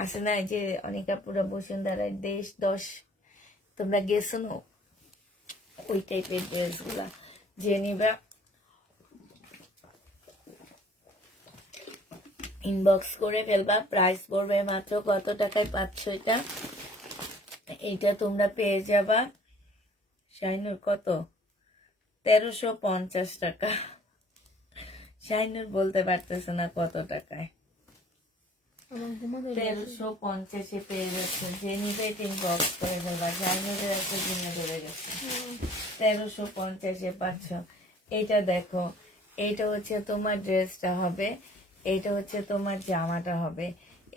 আসে না যে অনেক পুরো বসুন্ধরায় দেশ 10, তোমরা গেছো না ওই টাইপের ড্রেস গুলা। যে নিবা ইনবক্স করে ফেলবা। প্রাইস পড়বে মাত্র কত টাকায় পাচ্ছ এটা? এইটা তোমরা পেয়ে যাবা শাইনুর কত, 1350 টাকা। শাইনুর বলতে পারতেছে না কত টাকায়। আমার ঘুমা ধরে গেছে। 1350-এ পেয়ে যাচ্ছে। যে নিবে ইনবক্স করে ফেলবা। শাইনুরের একটা দিনে ধরে গেছে। 1350-এ পাচ্ছ। এইটা দেখো, এইটা হচ্ছে তোমার ড্রেসটা হবে, এইটা হচ্ছে তোমার জামাটা হবে,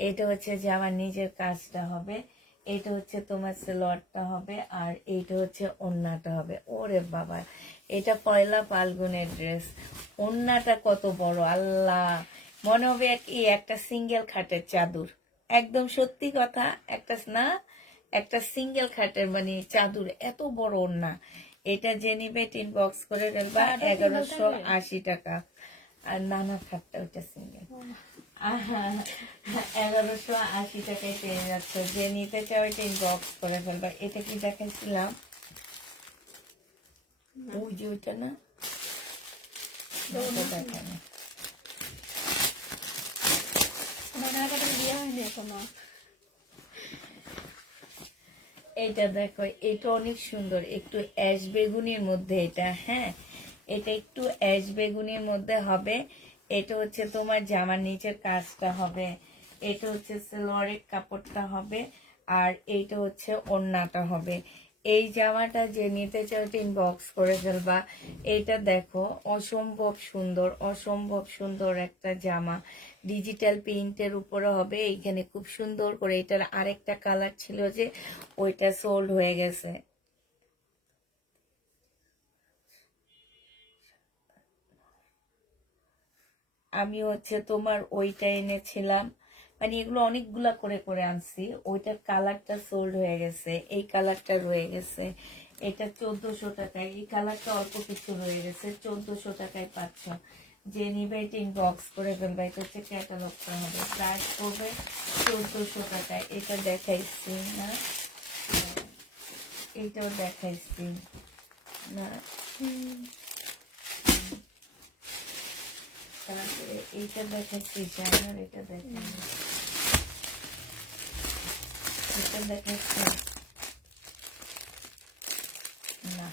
এইটা হচ্ছে জামার নিজের কাজটা হবে, এইটা হচ্ছে তোমার সালোয়ারটা হবে, আর এইটা হচ্ছে ওড়নাটা হবে। ওরে বাবা, এটা পয়লা ফাল্গুনের ড্রেস। ওড়নাটা কত বড় আল্লাহ, মনে হবে কি একটা সিঙ্গেল খাটের চাদর। একদম সত্যি কথা, একটা না, একটা সিঙ্গেল খাটের মানে চাদর, এত বড় ওড়না। এটা যে নিবে ইনবক্স করে ফেলবা। 1180 টাকা। আর নানা খাটটা ওইটা সিঙ্গেল। 1180 টাকায় পেয়ে যাচ্ছে। যে নিতে চাও এটা ইনবক্স করে ফেলবা। এটা কি দেখাইছিলাম? ওই যে ওইটা না, ওটা দেখানো। আমার নাকাটা বিয়ে হয়নি এখনো। এইটা দেখো, এটা অনেক সুন্দর, একটু অ্যাশ বেগুনির মধ্যে এটা। হ্যাঁ, এটা একটু অ্যাশ বেগুনির মধ্যে হবে। এটা হচ্ছে তোমার জামার নিচের কাজটা হবে, এটা হচ্ছে সালোয়ারের কাপড়টা হবে, আর এইটা হচ্ছে ওড়নাটা হবে। এই জামাটা যে নিতে চাও ইনবক্স করে ফেলবা। এইটা দেখো, অসম্ভব সুন্দর, অসম্ভব সুন্দর একটা জামা। ডিজিটাল প্রিন্টের উপরে হবে। এইখানে খুব সুন্দর করে, এটার আরেকটা কালার ছিল যে ওইটা সোল্ড হয়ে গেছে। আমি হচ্ছে তোমার ওইটা এনেছিলাম, মানে এগুলো অনেকগুলা করে করে আনছি। ওইটার কালারটা সোল্ড হয়ে গেছে, এই কালারটা রয়ে গেছে। এটা 1400 টাকায়, এই কালারটা অল্প কিছু রয়ে গেছে। 1400 টাকায় পাচ্ছ। যে নিবে এটা ইনবক্স করে ফেলবে। এটা হচ্ছে ক্যাটালগটা হবে। প্রাইস পড়বে 1400 টাকায়। এটা দেখাইছি না, এইটাও দেখাইছি না, তারপরে এইটা দেখাচ্ছি জানার, এটা দেখাই, এটা দেখাচ্ছি না।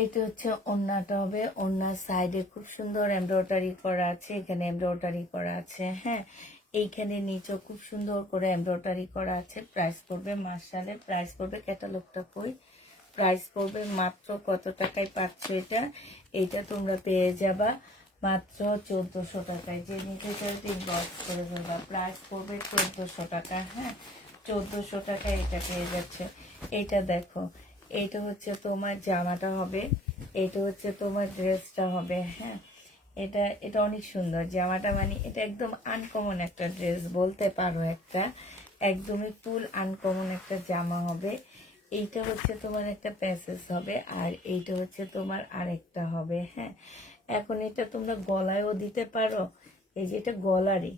এইটা হচ্ছে ওড়নাটা হবে, ওড়নার সাইডে খুব সুন্দর এমব্রয়ডারি করা আছে, এখানে এমব্রয়ডারি করা আছে, হ্যাঁ। এইখানে নিচেও খুব সুন্দর করে এমব্রয়ডারি করা আছে। প্রাইস পড়বে মার্শালের, প্রাইস পড়বে, ক্যাটালগটা কই, প্রাইস পড়বে মাত্র কত টাকায় পাচ্ছ এটা? এইটা তোমরা পেয়ে যাবা মাত্র 1400 টাকায়। যে নিতে চাই ইনবক্স করে ফেলবা। প্রাইস পড়বে 1400 টাকা, হ্যাঁ, 1400 টাকায় এটা পেয়ে যাচ্ছে। এইটা দেখো, এইটা হচ্ছে তোমার জামাটা হবে, এইটা হচ্ছে তোমার ড্রেসটা হবে, হ্যাঁ। এটা এটা অনেক সুন্দর জামাটা, মানে এটা একদম আনকমন একটা ড্রেস বলতে পারো, একটা একদমই ফুল আনকমন একটা জামা হবে। এইটা হচ্ছে তোমার একটা প্যাসেজ হবে, আর এইটা হচ্ছে তোমার আরেকটা হবে, হ্যাঁ। এখন এটা তোমরা গলায়ও দিতে পারো, এই যে এটা গলারই,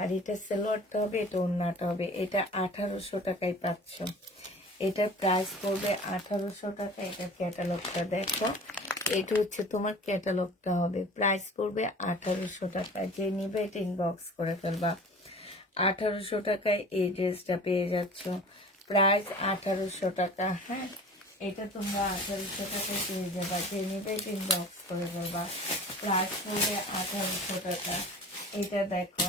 আর এটা সালোয়ারটা হবে, এটা ওড়নাটা হবে। এটা 1800 টাকায় পাচ্ছ। এটার প্রাইস পড়বে 1800 টাকা। এটার ক্যাটালগটা দেখো, এটা হচ্ছে তোমার ক্যাটালগটা হবে, প্রাইস পড়বে 1800 টাকা। যে নিবে এটা ইনবক্স করে ফেলবা। 1800 টাকায় এই ড্রেসটা পেয়ে যাচ্ছ, প্রাইস 1800 টাকা, হ্যাঁ। এটা তোমরা 1800 টাকায় পেয়ে যাবা। যে নিবে এটা ইনবক্স করে ফেলবা। প্রাইস পড়বে 1800 টাকা। এটা দেখো,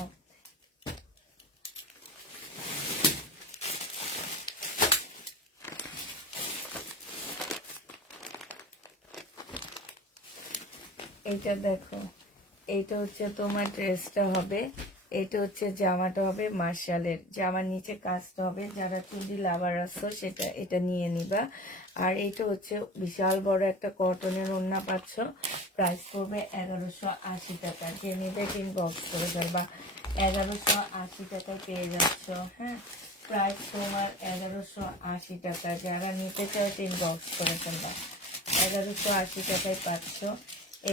এইটা দেখো, এইটা হচ্ছে তোমার ড্রেসটা হবে, এইটা হচ্ছে জামাটা হবে মার্শালের। জামার নিচে কাজটা হবে, যারা চুড়ি লাভার আছো সেটা এটা নিয়ে নিবা। আর এইটা হচ্ছে বিশাল বড় একটা কটনের ওড়না পাচ্ছ। প্রাইস পড়বে 1180 টাকা। যে নিবে ইনবক্স করে ফেলবা। 1180 টাকায় পেয়ে যাচ্ছ, হ্যাঁ। প্রাইস তোমার 1180 টাকা। যারা নিতে চাও ইনবক্স করে ফেলবা। 1180 টাকায় পাচ্ছ।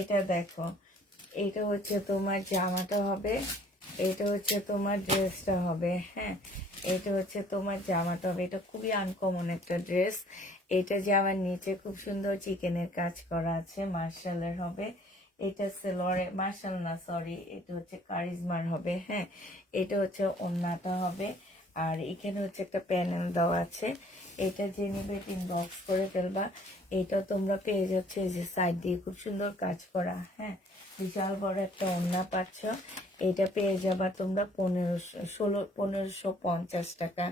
এটা দেখো, এটা হচ্ছে তোমার জামাটা হবে, এটা হচ্ছে তোমার ড্রেসটা হবে, হ্যাঁ। এটা হচ্ছে তোমার জামাটা হবে। এটা খুবই আনকমন একটা ড্রেস। এটা জামার নিচে খুব সুন্দর চিকেনের কাজ করা আছে, মার্শালের হবে। এটা সেলোয়ারে, মার্শাল না সরি, এটা হচ্ছে কারিজমার হবে, হ্যাঁ। এটা হচ্ছে ওড়নাটা হবে, আর এখানে হচ্ছে একটা প্যানেল দেওয়া আছে। এটা যে নিবে ইনবক্স করে ফেলবা। এটা তোমরা পেয়ে যাচ্ছে এই যে সাইড দিয়ে খুব সুন্দর কাজ করা, হ্যাঁ। বিশাল বড় একটা ওড়না পাচ্ছ। এটা পেয়ে যাবা তোমরা 1550 টাকা।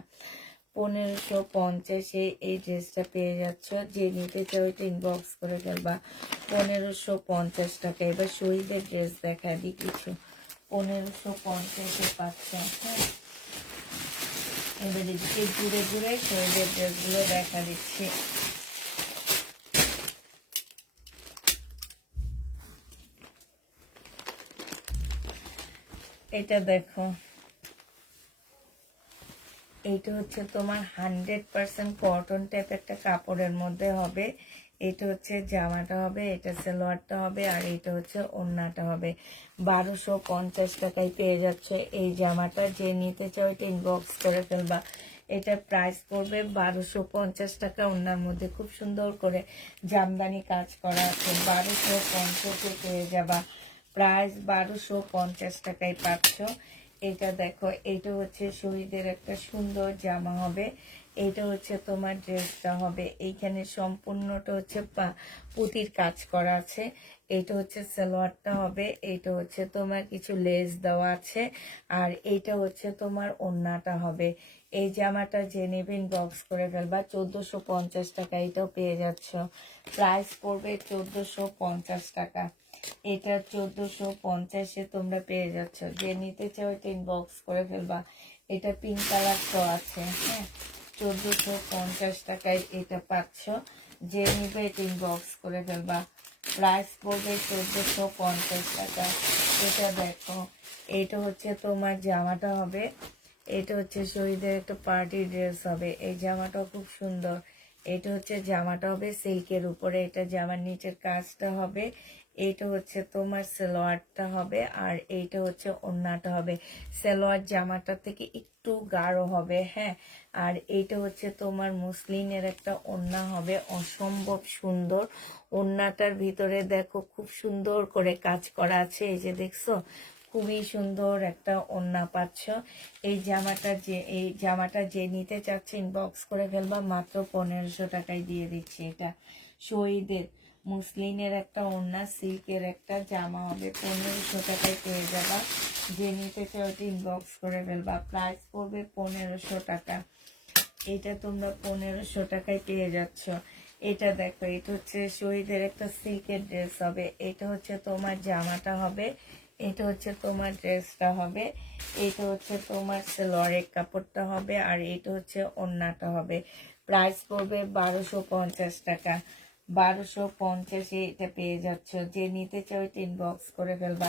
1550-এ এই ড্রেসটা পেয়ে যাচ্ছ। যে নিতে চাও এটা ইনবক্স করে ফেলবা। 1550 টাকা। এবার শহীদের ড্রেস দেখা দিই কিছু। 1550-এ পাচ্ছ, হ্যাঁ। এবার এদিকে ঘুরে ঘুরে শহীদের ড্রেসগুলো দেখা দিচ্ছি। এটা দেখো, এইটা হচ্ছে তোমার 100% কটন টাইপ একটা কাপড়ের মধ্যে হবে। এটা হচ্ছে জামাটা হবে, এটা সালোয়ারটা হবে, আর এটা হচ্ছে ওড়নাটা হবে। 1250 টাকায় পেয়ে যাচ্ছে এই জামাটা। যে নিতে চাও এটা ইনবক্স করে ফেলবা। এটা প্রাইস পড়বে 1250 টাকা। ওড়নার মধ্যে খুব সুন্দর করে জামদানি কাজ করা আছে। 1250-এ পেয়ে যাবা। প্রাইস 1250 টাকায় পাচ্ছ। এটা দেখো, এটা হচ্ছে শহীদের একটা সুন্দর জামা হবে। এটা হচ্ছে তোমার ড্রেসটা হবে। এইখানে সম্পূর্ণটা হচ্ছে পুঁতির কাজ করা আছে। এটা হচ্ছে সালোয়ারটা হবে, এটা হচ্ছে তোমার কিছু লেস দেওয়া আছে, আর এইটা হচ্ছে তোমার ওড়নাটা হবে। এই জামাটা যে নেবেন বক্স করে ফেলবা। 1450 টাকা এটাও পেয়ে যাচ্ছ। প্রাইস পড়বে 1450 টাকা। এটা 1450-এ তোমরা পেয়ে যাচ্ছ। যে নিতে চাও এটা ইনবক্স করে ফেলবা। এটা পিঙ্ক কালার তো আছে, হ্যাঁ। 1450 টাকায় এটা পাচ্ছ। যে নিবে এটা ইনবক্স করে ফেলবা। প্রাইস পড়বে 1450 টাকা। এটা দেখো, এটা হচ্ছে তোমার জামাটা হবে, এটা হচ্ছে শহীদের একটা পার্টি ড্রেস হবে। এই জামাটাও খুব সুন্দর। এটা হচ্ছে জামাটা হবে সিল্কের উপরে, এটা জামার নিচের কাজটা হবে। এইটা হচ্ছে তোমার সালোয়ারটা হবে, আর এইটা হচ্ছে ওড়নাটা হবে। সালোয়ার জামাটা থেকে একটু গাঢ় হবে, হ্যাঁ। আর এইটা হচ্ছে তোমার মুসলিনের একটা ওড়না হবে, অসম্ভব সুন্দর। ওড়নাটার ভিতরে দেখো খুব সুন্দর করে কাজ করা আছে, এই যে দেখছো, খুবই সুন্দর একটা ওড়না পাচ্ছ। এই জামাটা যে নিতে চাচ্ছে ইনবক্স করে ফেলবা। মাত্র 1500 টাকায় দিয়ে দিচ্ছি। এটা শহীদের মুসলিনের একটা ওড়না, সিল্কের একটা জামা হবে, 1500 টাকায় পেয়ে যাবা। যে নিতে চাও ওটা ইনবক্স করে ফেলবা। প্রাইস পড়বে 1500 টাকা। এটা তোমরা 1500 টাকায় পেয়ে যাচ্ছ। এটা দেখো, এটা হচ্ছে শহীদের একটা সিল্কের ড্রেস হবে, এটা হচ্ছে তোমার জামাটা হবে, এটা হচ্ছে তোমার ড্রেসটা হবে, এটা হচ্ছে তোমার সেলোয়ারের কাপড়টা হবে, আর এটা হচ্ছে ওড়নাটা হবে। প্রাইস পড়বে 1250 টাকা। 1250-এ এটা পেয়ে যাচ্ছ। যে নিতে চাও এটা ইনবক্স করে ফেলবা।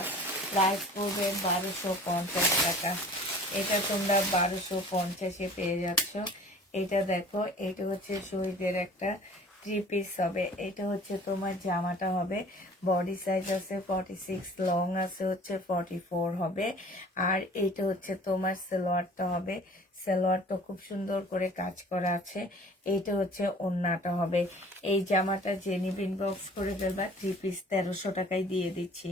প্রাইস পড়বে 1250 টাকা। এটা তোমরা 1250-এ পেয়ে যাচ্ছ। এটা দেখো, এটা হচ্ছে শহীদের একটা 3 পিস হবে, এটা হচ্ছে তোমার জামাটা হবে, বডি সাইজ আছে 46, লং আছে হচ্ছে 44 হবে, আর এটা হচ্ছে তোমার সালোয়ারটা হবে। সালোয়ারটা খুব সুন্দর করে কাজ করা আছে। এটা হচ্ছে ওড়নাটা হবে। এই জামাটা যে নিবে ইনবক্স করে ফেলবা। 3 পিস 1300 টাকায় দিয়ে দিচ্ছি।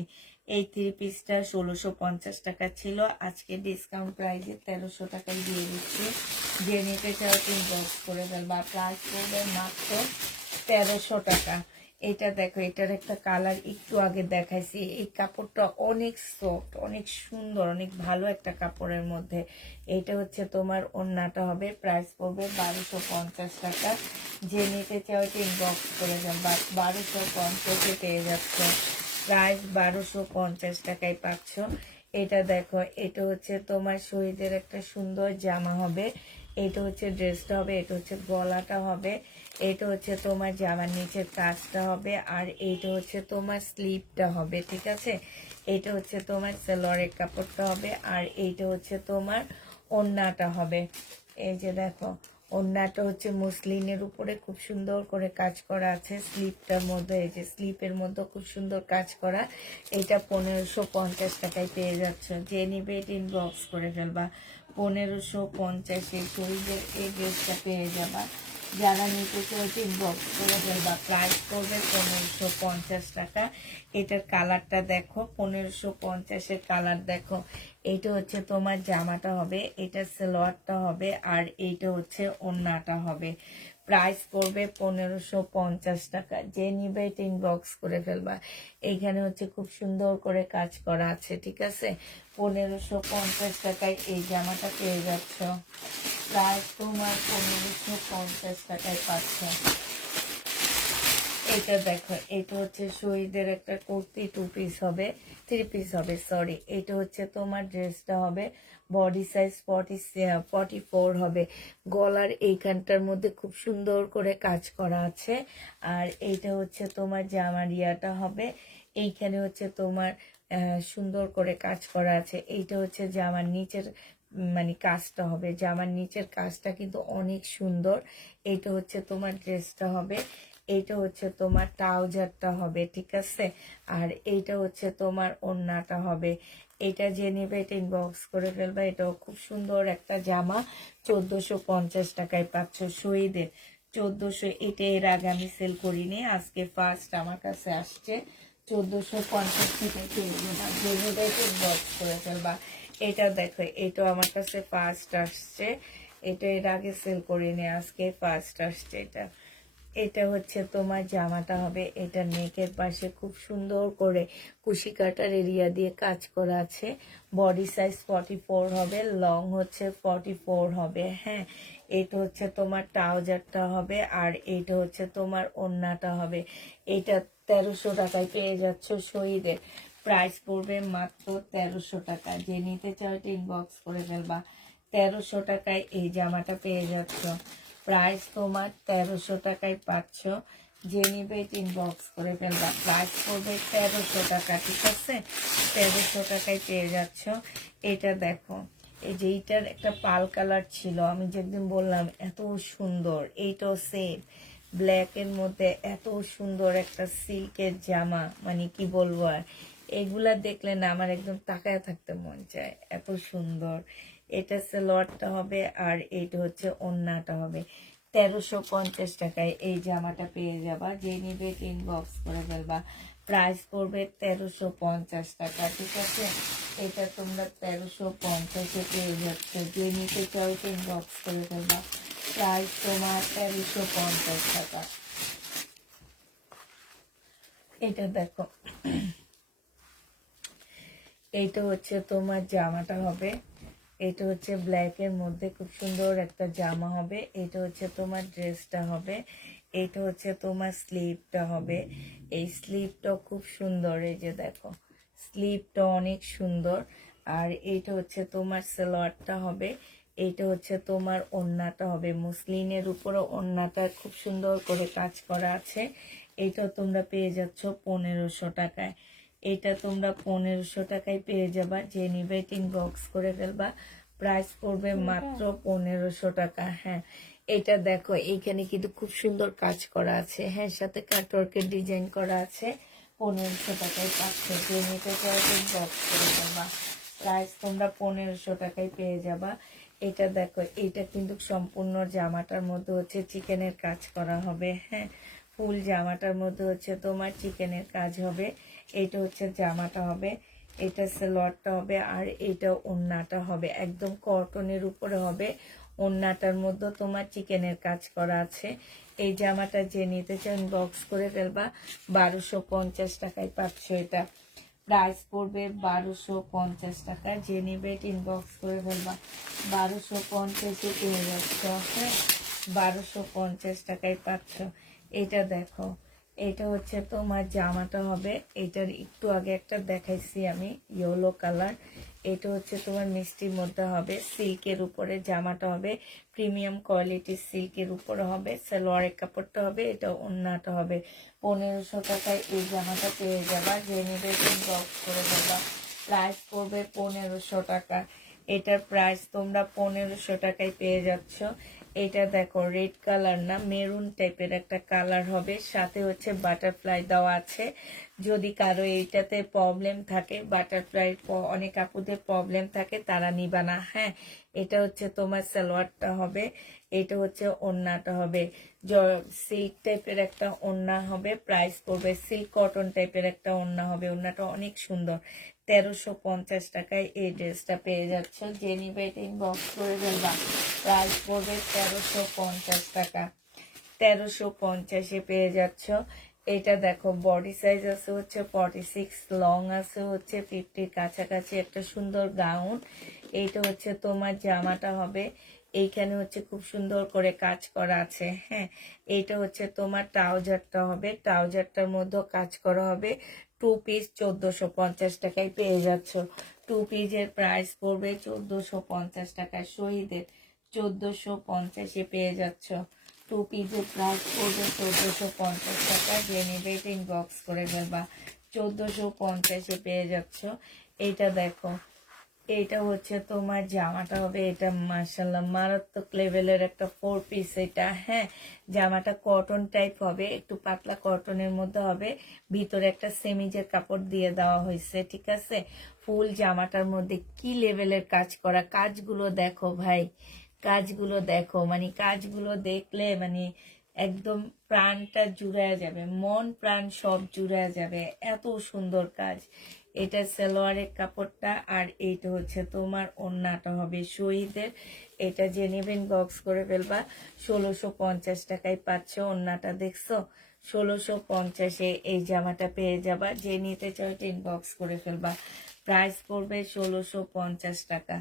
এই 3 পিসটা 1650 টাকা ছিল, আজকে ডিসকাউন্ট প্রাইসে 1300 টাকায় দিয়ে দিচ্ছি। যে নিতে চাও ইনবক্স করে ফেলবা। প্রাইস পড়বে মাত্র 1300 টাকা। এটা দেখো, এটার একটা কালার একটু আগে দেখাইছি। এই কাপড়টা অনেক সফট, অনেক সুন্দর, অনেক ভালো একটা কাপড়ের মধ্যে। এটা হচ্ছে তোমার ওড়নাটা হবে। প্রাইস পড়বে 1250 টাকা। যে নিতে চাও ইনবক্স করে ফেলবা। 1250-এ পেয়ে যাচ্ছে। প্রাইস 1250 টাকায় পাচ্ছ। এটা দেখো, এটা হচ্ছে তোমার শহীদের একটা সুন্দর জামা হবে, এটা হচ্ছে ড্রেসটা হবে, এটা হচ্ছে গলাটা হবে, এটা হচ্ছে তোমার জামার নিচের কাজটা হবে, আর এইটা হচ্ছে তোমার স্লিভটা হবে, ঠিক আছে। এটা হচ্ছে তোমার সালোয়ারের কাপড়টা হবে, আর এইটা হচ্ছে তোমার ওড়নাটা হবে। এই যে দেখো, ওড়নাটা হচ্ছে মুসলিনের উপরে খুব সুন্দর করে কাজ করা আছে। স্লিপটার মধ্যে, এই যে স্লিপের মধ্যে খুব সুন্দর কাজ করা। এটা 1550 টাকায় পেয়ে যাচ্ছ। যে নিবে এটা ইনবক্স করে ফেলবা। 1550-এ শরীরের এই ড্রেসটা পেয়ে যাবা। যারা নিতে চাও ইনবক্স করে ফেলবা। প্রাইস করবে 1550 টাকা। এটার কালারটা দেখো, 1550-এর কালার দেখো। এইটা হচ্ছে তোমার জামাটা হবে, এটা সালোয়ারটা হবে, আর এইটা হচ্ছে ওড়নাটা হবে। প্রাইস পড়বে 1550 টাকা। যে নিবে এটা ইনবক্স করে ফেলবা। এইখানে হচ্ছে খুব সুন্দর করে কাজ করা আছে, ঠিক আছে। 1550 টাকায় এই জামাটা পেয়ে যাচ্ছ। প্রাইস তোমার 1550 টাকায় পাচ্ছ। এটা দেখো, এটা হচ্ছে শহীদের একটা কুর্তি 2 পিস হবে, 3 পিস হবে, সরি। এটা হচ্ছে তোমার ড্রেসটা হবে, বডি সাইজ 44 হবে। গলার এইখানটার মধ্যে খুব সুন্দর করে কাজ করা আছে, আর এইটা হচ্ছে তোমার জামার ইয়াটা হবে। এইখানে হচ্ছে তোমার সুন্দর করে কাজ করা আছে। এইটা হচ্ছে জামার নিচের মানে কাজটা হবে। জামার নিচের কাজটা কিন্তু অনেক সুন্দর। এইটা হচ্ছে তোমার ড্রেসটা হবে, এইটা হচ্ছে তোমার ট্রাউজারটা হবে, ঠিক আছে। আর এইটা হচ্ছে তোমার ওড়নাটা হবে। এটা যে নেবে এটা ইনবক্স করে ফেলবা। এটাও খুব সুন্দর একটা জামা, 1450 টাকায় পাচ্ছ শহীদের। 1400, এটা এর আগে আমি সেল করিনি, আজকে ফার্স্ট আমার কাছে আসছে। 1450 টাকায় পেয়ে যাবা। যে নেবে এটা ইনবক্স করে ফেলবা। এটা দেখো, এটাও আমার কাছে ফার্স্ট আসছে, এটা এর আগে সেল করিনি, আজকে ফার্স্ট আসছে এটা। এটা হচ্ছে তোমার জামাটা হবে, এটা নেকের পাশে খুব সুন্দর করে কুশি কাটার এরিয়া দিয়ে কাজ করা আছে। বডি সাইজ 44 হবে, লং হচ্ছে 44 হবে, হ্যাঁ। এটা হচ্ছে তোমার ট্রাউজারটা হবে, আর এইটা হচ্ছে তোমার ওড়নাটা হবে। এটা 1300 টাকায় পেয়ে যাচ্ছ শহীদের। প্রাইস পড়বে মাত্র 1300 টাকা। যে নিতে চাও এটা ইনবক্স করে ফেলবা। 1300 টাকায় এই জামাটা পেয়ে যাচ্ছ। প্রাইস তোমার 1300 টাকায় পাচ্ছ। যে নিবে ইনবক্স করে ফেলবা। প্রাইস পড়বে 1300 টাকা, ঠিক আছে। 1300 টাকায় পেয়ে যাচ্ছ। এটা দেখো, এই যে এইটার একটা পাল কালার ছিল, আমি যেদিন বললাম এত সুন্দর, এইটাও সেম ব্ল্যাকের মধ্যে এত সুন্দর একটা সিল্কের জামা, মানে কি বলবো আর। এগুলা দেখলে না আমার একদম তাকায় থাকতে মন চায়, এত সুন্দর। এটা সালোয়ারটা হবে, আর এইটা হচ্ছে ওড়নাটা হবে। 1350 টাকায় এই জামাটা পেয়ে যাবা। যে নিবে ইনবক্স করে ফেলবা। প্রাইস পড়বে 1350 টাকা, ঠিক আছে। এটা তোমরা 1350-এ পেয়ে যাচ্ছ। যে নিতে চাও ইনবক্স করে ফেলবা। প্রাইস তোমার 1350 টাকা। এটা দেখো, এইটা হচ্ছে তোমার জামাটা হবে, এটা হচ্ছে ব্ল্যাকের মধ্যে খুব সুন্দর একটা জামা হবে, এটা হচ্ছে তোমার ড্রেসটা হবে, এটা হচ্ছে তোমার স্লিভটা হবে। এই স্লিভটা খুব সুন্দর, এই যে দেখো স্লিভটা অনেক সুন্দর। আর এইটা হচ্ছে তোমার সালোয়ারটা হবে, এইটা হচ্ছে তোমার ওড়নাটা হবে, মুসলিনের উপরে ওড়নাটা খুব সুন্দর করে কাজ করা আছে। এইটা তোমরা পেয়ে যাচ্ছ 1500 টাকায়। এটা তোমরা 1500 টাকায় পেয়ে যাবা, যে নিবে ইনবক্স করে ফেলবা। প্রাইস পড়বে মাত্র 1500 টাকা। হ্যাঁ, এটা দেখো এইখানে কিন্তু খুব সুন্দর কাজ করা আছে, হ্যাঁ সাথে কাটওয়ার্কের ডিজাইন করা আছে। 1500 টাকায় পাচ্ছে, যে নিতে চাও ইনবক্স করে ফেলবা। প্রাইস তোমরা 1500 টাকায় পেয়ে যাবা। এটা দেখো, এটা কিন্তু সম্পূর্ণ জামাটার মধ্যে হচ্ছে চিকেনের কাজ করা হবে, হ্যাঁ ফুল জামাটার মধ্যে হচ্ছে তোমার চিকেনের কাজ হবে। এটা হচ্ছে জামাটা হবে, এটা সালোয়ারটা হবে, আর এটা ওড়নাটা হবে, একদম কটনের উপরে হবে। ওড়নাটার মধ্যে তোমার চিকেনের কাজ করা আছে। এই জামাটা যে নিতে চান বক্স করে ফেলবা। 1250 টাকায় পাচ্ছ এটা। প্রাইস পড়বে 1250 টাকা, যে নিবে ইনবক্স করে ফেলবা। 1250-এ পেয়ে যাচ্ছ, হ্যাঁ 1250 টাকায় পাচ্ছ। এটা দেখো, এটা হচ্ছে তোমার জামাটা হবে, এটার একটু আগে একটা দেখাইছি আমি ইয়েলো কালার। এটা হচ্ছে তোমার মিষ্টির মধ্যে হবে, সিল্কের উপরে জামাটা হবে, প্রিমিয়াম কোয়ালিটির সিল্কের উপরে হবে, সালোয়ারের কাপড়টা হবে, এটা ওড়নাটা হবে। 1500 টাকায় এই জামাটা পেয়ে যাবা, যে নিবে বক্স করে দেবা। প্রাইস পড়বে 1500 টাকা। এটার প্রাইস তোমরা 1500 টাকায় পেয়ে যাচ্ছ। এটা দেখো রেড কালার না মেরুন টাইপের একটা কালার হবে, সাথে হচ্ছে বাটারফ্লাই দেওয়া আছে। যদি কারো এইটাতে প্রবলেম থাকে, বাটারফ্লাই অনেক আপুদের প্রবলেম থাকে, তারা নিবা না। হ্যাঁ, এটা হচ্ছে তোমার সালোয়ারটা হবে, এটা হচ্ছে ওড়নাটা হবে। সিল্ক টাইপের একটা ওড়না হবে, প্রাইস পড়বে সিল্ক কটন টাইপের একটা ওড়না হবে, ওড়নাটা অনেক সুন্দর। 1350 টাকায় এই ড্রেসটা পেয়ে যাচ্ছ, যে নিবে ইনবক্স করে ফেলবা। প্রাইস পড়বে 1350 টাকা। 1350-এ পেয়ে যাচ্ছ। এটা দেখো বডি সাইজ আছে হচ্ছে 46, লং আছে হচ্ছে 50 কাছাকাছি, একটা সুন্দর গাউন। এইটা হচ্ছে তোমার জামাটা হবে, এইখানে হচ্ছে খুব সুন্দর করে কাজ করা আছে। হ্যাঁ, এইটা হচ্ছে তোমার ট্রাউজারটা হবে, ট্রাউজারটার মধ্যে কাজ করা হবে। 2 পিস 1450 টাকায় পেয়ে যাচ্ছ। 2 পিসের প্রাইস পড়বে 1450 টাকা, শহীদের 1450-এ পেয়ে যাচ্ছ। 2 পিসের প্রাইস পড়বে 1450 টাকা, যে নেবে ইনবক্স করে ফেলবা। 1450-এ পেয়ে যাচ্ছ। এইটা দেখো, এটা হচ্ছে তোমার জামাটা হবে, এটা মাশাআল্লাহ মারাত্মক লেভেলের একটা 4 পিস এটা। হ্যাঁ, জামাটা কটন টাইপ হবে, একটু পাতলা কটনের মধ্যে হবে, ভিতরে একটা সেমিজের কাপড় দিয়ে দেওয়া হয়েছে, ঠিক আছে। ফুল জামাটার মধ্যে কি লেভেলের কাজ করা, কাজগুলো দেখো ভাই, কাজগুলো দেখো, মানে কাজগুলো দেখলে মানে একদম প্রাণটা জুড়ায় যাবে, মন প্রাণ সব জুড়ায় যাবে, এত সুন্দর কাজ। এটা সালোয়ারের কাপড়টা, আর এইটা হচ্ছে তোমার ওড়নাটা হবে শহীদের। এটা যে নেবেন বক্স করে ফেলবা। 1650 টাকায় পাচ্ছ, ওড়নাটা দেখছো 1650-এ এই জামাটা পেয়ে যাবা, যে নিতে চাও ইনবক্স করে ফেলবা। প্রাইস পড়বে 1650 টাকা।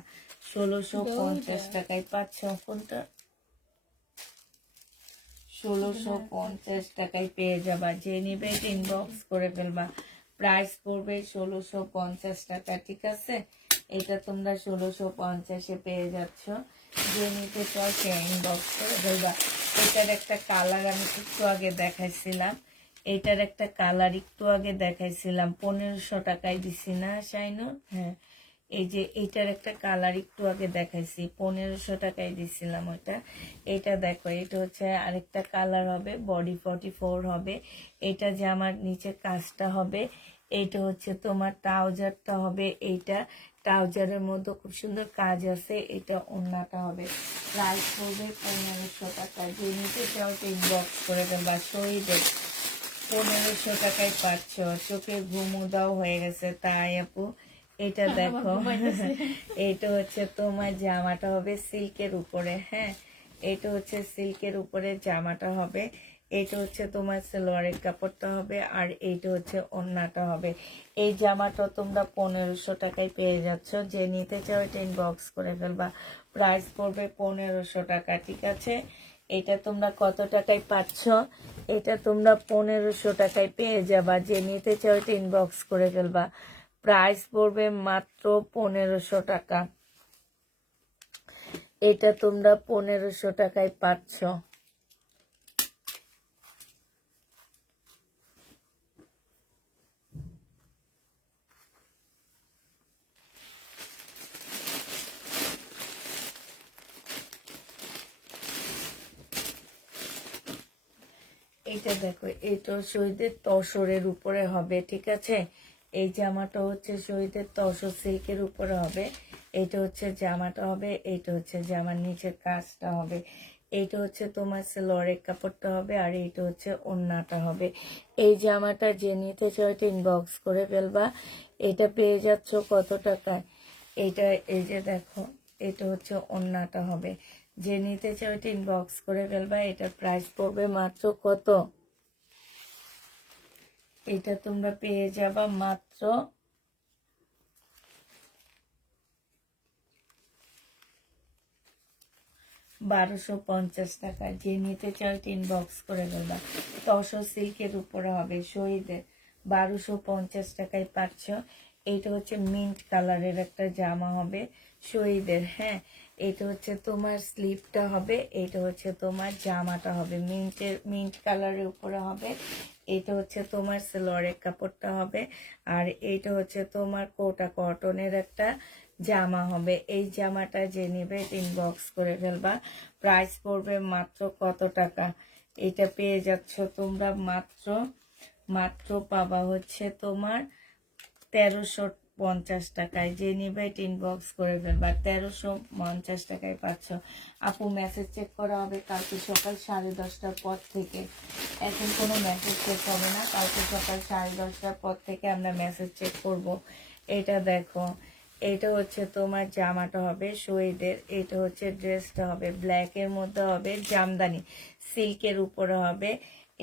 1650 টাকায় পাচ্ছ, কোনটা 1650 টাকায় পেয়ে যাবা, যে নিবে ইনবক্স করে ফেলবা। প্রাইস পড়বে 1650 টাকা, ঠিক আছে। এটা তোমরা 1650-এ পেয়ে যাচ্ছ, যে নিতে চাও সে ইনবক্স করে ফেলবা। এটার একটা কালার আমি একটু আগে দেখাইছিলাম, এটার একটা কালার একটু আগে দেখাইছিলাম, 1500 টাকায় দিছি না শাইনুর? হ্যাঁ, এই যে এইটার একটা কালার একটু আগে দেখাইছি, 1500 টাকায় দিছিলাম ওইটা। এটা দেখো, এটা হচ্ছে আরেকটা কালার হবে, বডি 44 হবে। এটা যে আমার নিচে কাজটা হবে, এইটা হচ্ছে তোমার ট্রাউজারটা হবে, এইটা ট্রাউজারের মধ্যে খুব সুন্দর কাজ আছে, এটা ওড়নাটা হবে। প্রাইস পড়বে 1500 টাকা, যে নিতে চাও ইনবক্স করে দেবা। শহীদের 1500 টাকায় পাচ্ছ, চোখের ঘুমো দাও হয়ে গেছে তাই আপু। এটা দেখো, এটা হচ্ছে তোমার জামাটা হবে সিল্কের উপরে। হ্যাঁ, এটা হচ্ছে সিল্কের উপরে জামাটা হবে, এইটা হচ্ছে তোমার সালোয়ারের কাপড়টা হবে, আর এইটা হচ্ছে ওড়নাটা হবে। এই জামাটা তোমরা 1500 টাকায় পেয়ে যাচ্ছ। যে নিতে চাও এটা ইনবক্স করে ফেলবা। প্রাইস পড়বে 1500 টাকা, ঠিক আছে? এটা তোমরা কত টাকায় পাচ্ছ? এটা তোমরা 1500 টাকায় পেয়ে যাবা। যে নিতে চাও এটা ইনবক্স করে ফেলবা। প্রাইস পড়বে মাত্র 1500 টাকা। এটা তোমরা 1500 টাকায় পাচ্ছ। এইটা দেখো, এটা শহীদের তসরের উপরে হবে, ঠিক আছে? এই জামাটা হচ্ছে শহীদের তসর সিল্কের উপরে হবে। এইটা হচ্ছে জামাটা হবে, এইটা হচ্ছে জামার নিচের কাজটা হবে। এইটা হচ্ছে তোমার সালোয়ারের কাপড়টা হবে, আর এইটা হচ্ছে ওড়নাটা হবে। এই জামাটা যে নিতে চাও এটা ইনবক্স করে ফেলবা। এটা পেয়ে যাচ্ছ কত টাকায়? এইটা এই যে দেখো, এটা হচ্ছে ওড়নাটা হবে। যে নিতে চাও এটা ইনবক্স করে ফেলবা। এটার প্রাইস পড়বে মাত্র কত? এটা তোমরা পেয়ে যাবা মাত্র 1250 টাকা। যে নিতে চাও এটা ইনবক্স করে ফেলবা। তসর সিল্কের উপরে হবে শহীদের। 1250 টাকায় পাচ্ছ। এইটা হচ্ছে মিন্ট কালারের একটা জামা হবে শহীদের, হ্যাঁ। এটা হচ্ছে তোমার স্লিপটা হবে, এটা হচ্ছে তোমার জামাটা হবে মিন্ট কালারের উপরে হবে। এটা হচ্ছে তোমার সালোয়ারের কাপড়টা হবে, আর এইটা হচ্ছে তোমার কোটা কটনের একটা জামা হবে। এই জামাটা যে নেবে ইনবক্স করে ফেলবা। প্রাইস পড়বে মাত্র কত টাকা? এটা পেয়ে যাচ্ছ তোমরা মাত্র মাত্র পাবা হচ্ছে তোমার 1350 টাকায়। যে নিবে এটা ইনবক্স করে ফেলবা। 1350 টাকায় পাচ্ছ। আপু মেসেজ চেক করা হবে কালকে সকাল 10:30টার পর থেকে। এখন কোনো মেসেজ চেক হবে না, কালকে সকাল 10:30টার পর থেকে আমরা মেসেজ চেক করব। এটা দেখো, এটা হচ্ছে তোমার জামাটা হবে শহীদের। এটা হচ্ছে ড্রেসটা হবে ব্ল্যাকের মধ্যে হবে, জামদানি সিল্কের উপরে হবে।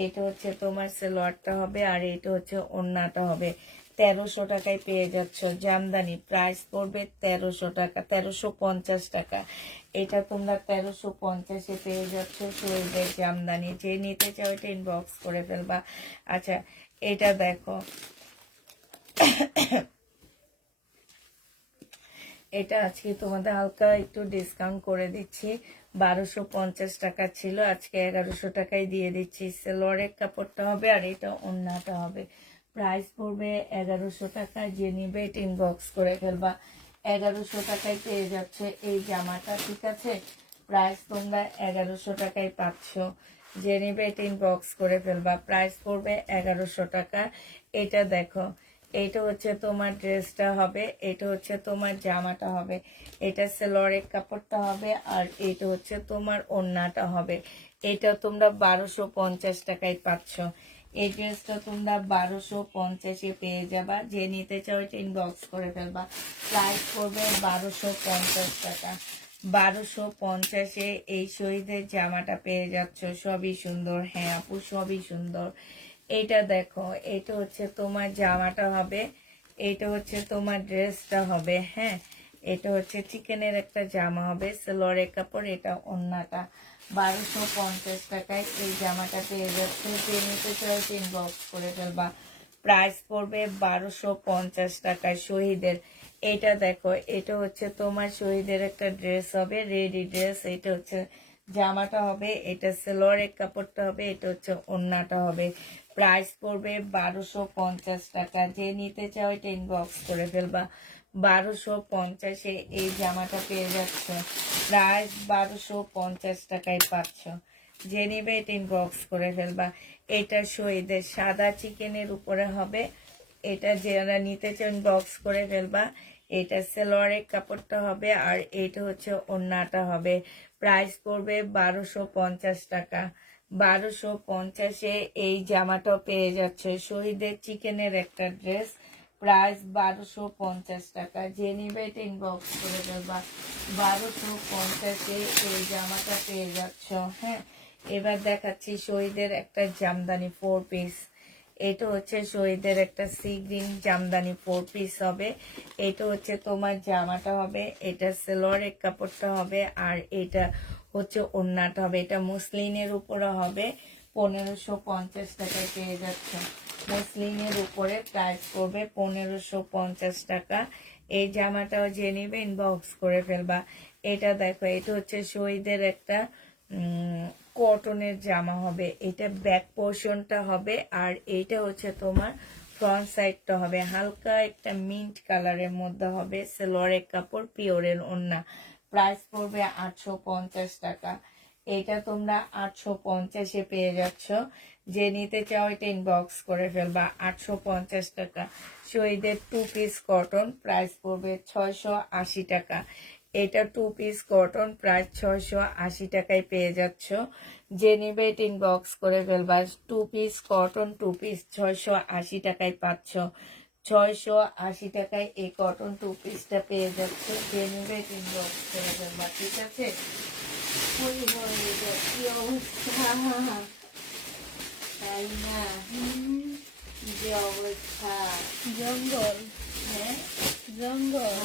এটা হচ্ছে তোমার সালোয়ারটা হবে, আর এটা হচ্ছে ওড়নাটা হবে। 1300 টাকায় পেয়ে যাচ্ছ জামদানি। প্রাইস পড়বে 1300 টাকা, 1350 টাকা। এটা তোমরা 1350-এ পেয়ে যাচ্ছ শহীদের জামদানি। যে নিতে চাও এটা ইনবক্স করে ফেলবা। আচ্ছা, এটা দেখো, এটা আজকে তোমাদের হালকা একটু ডিসকাউন্ট করে দিচ্ছি। 1250 টাকা ছিল, আজকে 1100 টাকায় দিয়ে দিচ্ছি। সালোয়ারের কাপড়টা হবে, আর এটা ওড়নাটা হবে। প্রাইস পড়বে 1100 টাকা। যে নিবে এটা ইনবক্স করে ফেলবা। 1100 টাকায় পেয়ে যাচ্ছে এই জামাটা, ঠিক আছে? প্রাইস তোমরা 1100 টাকায় পাচ্ছ। যে নিবে এটা ইনবক্স করে ফেলবা। প্রাইস পড়বে 1100 টাকা। এটা দেখো, এটা হচ্ছে তোমার ড্রেসটা হবে, এটা হচ্ছে তোমার জামাটা হবে। এটা সালোয়ারের কাপড়টা হবে, আর এটা হচ্ছে তোমার ওড়নাটা হবে। এটা তোমরা 1250 টাকায় পাচ্ছ। এই ড্রেসটা তোমরা 1250-এ পেয়ে যাবা। যে নিতে চাও এটা ইনবক্স করে ফেলবা। প্রাইস পড়বে 1250 টাকা। 1250-এ এই শহীদের জামাটা পেয়ে যাচ্ছ। সবই সুন্দর, হ্যাঁ আপু সবই সুন্দর। এটা দেখো, এটা হচ্ছে তোমার জামাটা হবে, এটা হচ্ছে তোমার ড্রেসটা হবে, হ্যাঁ। এটা হচ্ছে চিকেনের একটা জামা হবে, সালোয়ারের কাপড়, এটা ওড়নাটা। 1250 টাকায় এই জামাটা পেয়ে যাচ্ছে। যে নিতে চাও ইনবক্স করে ফেলবা। প্রাইস পড়বে 1250 টাকায় শহীদের। এটা দেখো, এটা হচ্ছে তোমার শহীদের একটা ড্রেস হবে, রেডি ড্রেস। এটা হচ্ছে জামাটা হবে, এটা সালোয়ারের কাপড়টা হবে, এটা হচ্ছে ওড়নাটা হবে। প্রাইস পড়বে 1250 টাকা। যে নিতে চাও এটা ইনবক্স করে ফেলবা। 1250-এ এই জামাটা পেয়ে যাচ্ছ। প্রাইস 1250 টাকায় পাচ্ছ। যে নিবে এটা ইনবক্স করে ফেলবা। এটা শহীদের সাদা চিকেনের উপরে হবে। এটা যারা নিতে চাও ইনবক্স করে ফেলবা। এটা সালোয়ারের কাপড়টা হবে, আর এটা হচ্ছে ওড়নাটা হবে। প্রাইস পড়বে 1250 টাকা। 1250-এ এই জামাটা পেয়ে যাচ্ছে। শহীদের চিকেনের একটা ড্রেস। প্রাইস 1250 টাকা। যে নিবে এটা ইনবক্স করে ফেলবা। 1250-এ এই জামাটা পেয়ে যাচ্ছ, হ্যাঁ। এবার দেখাচ্ছি শহীদের একটা জামদানি 4 পিস। এটা হচ্ছে শহীদের একটা সি গ্রিন জামদানি 4 পিস হবে। এটা হচ্ছে তোমার জামাটা হবে, এটা সেলোয়ারের কাপড়টা হবে, আর এটা হচ্ছে ওড়নাটা হবে। এটা মুসলিনের উপরে হবে, 1550 টাকায় পেয়ে যাচ্ছে। মুসলিনের উপরে প্রাইস পড়বে 1550 টাকা। এই জামাটাও যে নিবে ইনবক্স করে ফেলবা। এটা দেখো, এটা হচ্ছে শহীদের একটা কটনের জামা হবে। এটা ব্যাক পোর্শনটা হবে, আর এইটা হচ্ছে তোমার ফ্রন্ট সাইডটা হবে হালকা একটা মিন্ট কালারের মধ্যে হবে। সেলোয়ারের কাপড়, পিওরের ওড়না। প্রাইস পড়বে 850 টাকা। এটা তোমরা 850-এ পেয়ে যাচ্ছ। যে নিতে চাও এটা ইনবক্স করে ফেলবা। 850 টাকা শহীদের 2 পিস কটন, প্রাইস পড়বে 680 টাকা। এটা 2 পিস কটন, প্রাইস 680 টাকায় পেয়ে যাচ্ছ। যে নিবে এটা ইনবক্স করে ফেলবা। 2 পিস কটন 2 পিস 680 টাকায় পাচ্ছ। 680 টাকায় এই কটন 2 পিসটা পেয়ে যাচ্ছ। যে নিবে এটা ইনবক্স করে ফেলবা, ঠিক আছে? ওই হয়ে যায়, কি অবস্থা, তাই না? যে অবস্থা, জঙ্গল, হ্যাঁ জঙ্গল।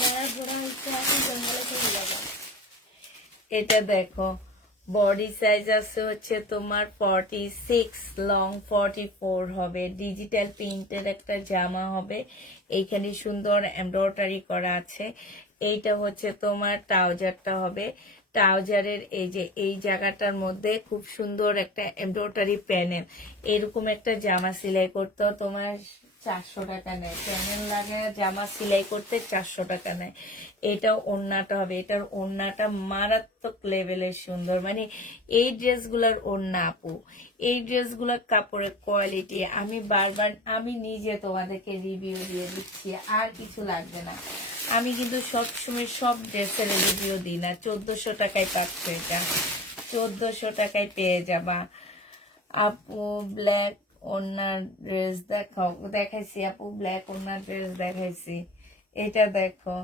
যারা ঘোরা হচ্ছে এখন জঙ্গলে চলে যাবো। এটা দেখো, বডি সাইজ আছে হচ্ছে তোমার 46, লং 44 হবে। ডিজিটাল প্রিন্টের একটা জামা হবে, এইখানে সুন্দর এমব্রয়ডারি করা আছে। এইটা হচ্ছে তোমার ট্রাউজারটা হবে। ট্রাউজারের এই যে এই জায়গাটার মধ্যে খুব সুন্দর একটা এমব্রয়ডারি প্যানেল। এরকম একটা জামা সেলাই করতেও তোমার 400 টাকা নেয়। প্যানেল লাগায় জামা সেলাই করতে 400 টাকা নেয়। এটা ওড়নাটা হবে, এটার ওড়নাটা মারাত্মক লেভেলের সুন্দর। মানে এই ড্রেসগুলোর ওড়না আপু, এই ড্রেসগুলোর কাপড়ের কোয়ালিটি আমি বারবার আমি নিজে তোমাদেরকে রিভিউ দিয়ে দিচ্ছি, আর কিছু লাগবে না। আমি কিন্তু সবসময় সব ড্রেসের রিভিউ দিই না। 1400 টাকায় পাচ্ছ, এটা 1400 টাকায় পেয়ে যাবা আপু। ব্ল্যাক ওড়নার ড্রেস দেখাও, দেখাইছি আপু, ব্ল্যাক ওড়নার ড্রেস দেখাইছি। এটা দেখো,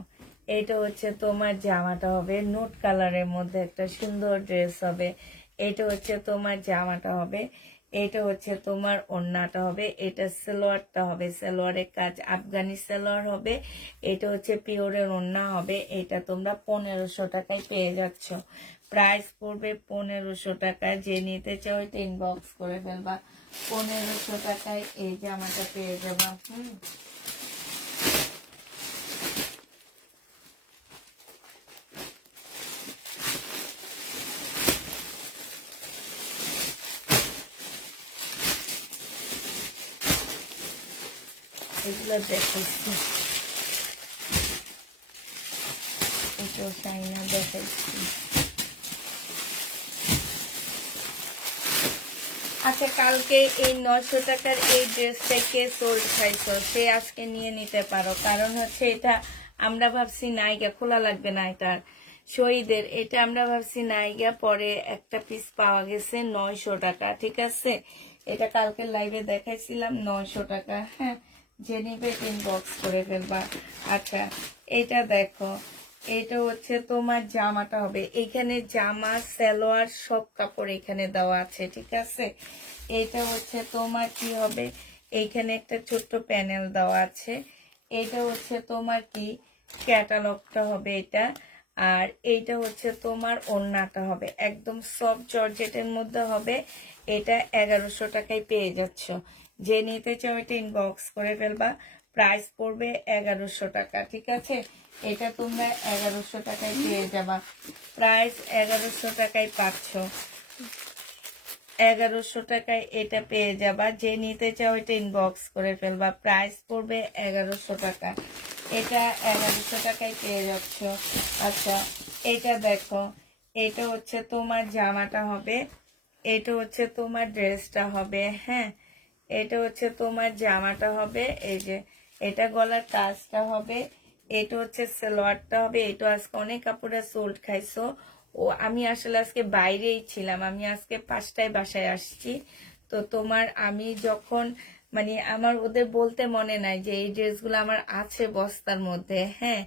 এটা হচ্ছে তোমার জামাটা হবে নোট কালারের মধ্যে একটা সুন্দর ড্রেস হবে। এটা হচ্ছে তোমার জামাটা হবে, এটা হচ্ছে তোমার ওড়নাটা হবে, এটা সালোয়ারটা হবে, সালোয়ারের কাজ আফগানি সালোয়ার হবে। এটা হচ্ছে পিওরের ওড়না হবে। এটা তোমরা 1500 টাকায় পেয়ে যাচ্ছ। প্রাইস পড়বে 1500 টাকা। যে নিতে চাও এটা ইনবক্স করে ফেলবা। 1500 টাকায় এই জামাটা পেয়ে যাবা। এগুলো দেখাচ্ছি, এটাও চাইনা দেখাচ্ছি। আচ্ছা, কালকে এই 900 টাকার এই ড্রেসটা কে সোল্ড খাইছো সে আজকে নিয়ে নিতে পারো। কারণ হচ্ছে এটা আমরা ভাবছি নাইগা, খোলা লাগবে না। এটা শহীদের, এটা আমরা ভাবছি নাইগা, পরে একটা পিস পাওয়া গেছে 900 টাকা, ঠিক আছে? এটা কালকে লাইভে দেখাইছিলাম 900 টাকা। হ্যাঁ, যে নিবে ইনবক্স করে ফেলবা। আচ্ছা, এটা দেখো, এটা হচ্ছে তোমার জামাটা হবে। এখানে জামা সালোয়ার সব কাপড় এখানে দেওয়া আছে, ঠিক আছে? এটা হচ্ছে তোমার কি হবে, এইখানে একটা ছোট্ট প্যানেল দেওয়া আছে। এটা হচ্ছে তোমার কি ক্যাটালগটা হবে এটা। আর এইটা হচ্ছে তোমার ওড়নাটা হবে, একদম সফট জর্জেটের মধ্যে হবে। এটা 1100 টাকায় পেয়ে যাচ্ছ। যে নিতে চাও এটা ইনবক্স করে ফেলবা। প্রাইস পড়বে 1100 টাকা, ঠিক আছে? এটা তোমরা 1100 টাকায় পেয়ে যাবা। প্রাইস 1100 টাকায় পাচ্ছ। 1100 টাকায় এটা পেয়ে যাবা। যে নিতে চাও এটা ইনবক্স করে ফেলবা। প্রাইস পড়বে 1100 টাকা। এটা 1100 টাকায় পেয়ে যাচ্ছ। আচ্ছা, এটা দেখো, এটা হচ্ছে তোমার জামাটা হবে, এটা হচ্ছে তোমার ড্রেসটা হবে। হ্যাঁ, এটা হচ্ছে তোমার জামাটা হবে। এই যে এটা গলার কাজটা হবে, এটা হচ্ছে সালোয়ারটা হবে। এটা আজকে অনেক কাপড়ে সোল্ড খাইছো। ও আমি আসলে আজকে বাইরেই ছিলাম, আমি আজকে 5টায় বাসায় আসছি। তো তোমার আমি যখন মানে আমার ওদের বলতে মনে নাই যে এই ড্রেসগুলো আমার আছে বস্তার মধ্যে। হ্যাঁ,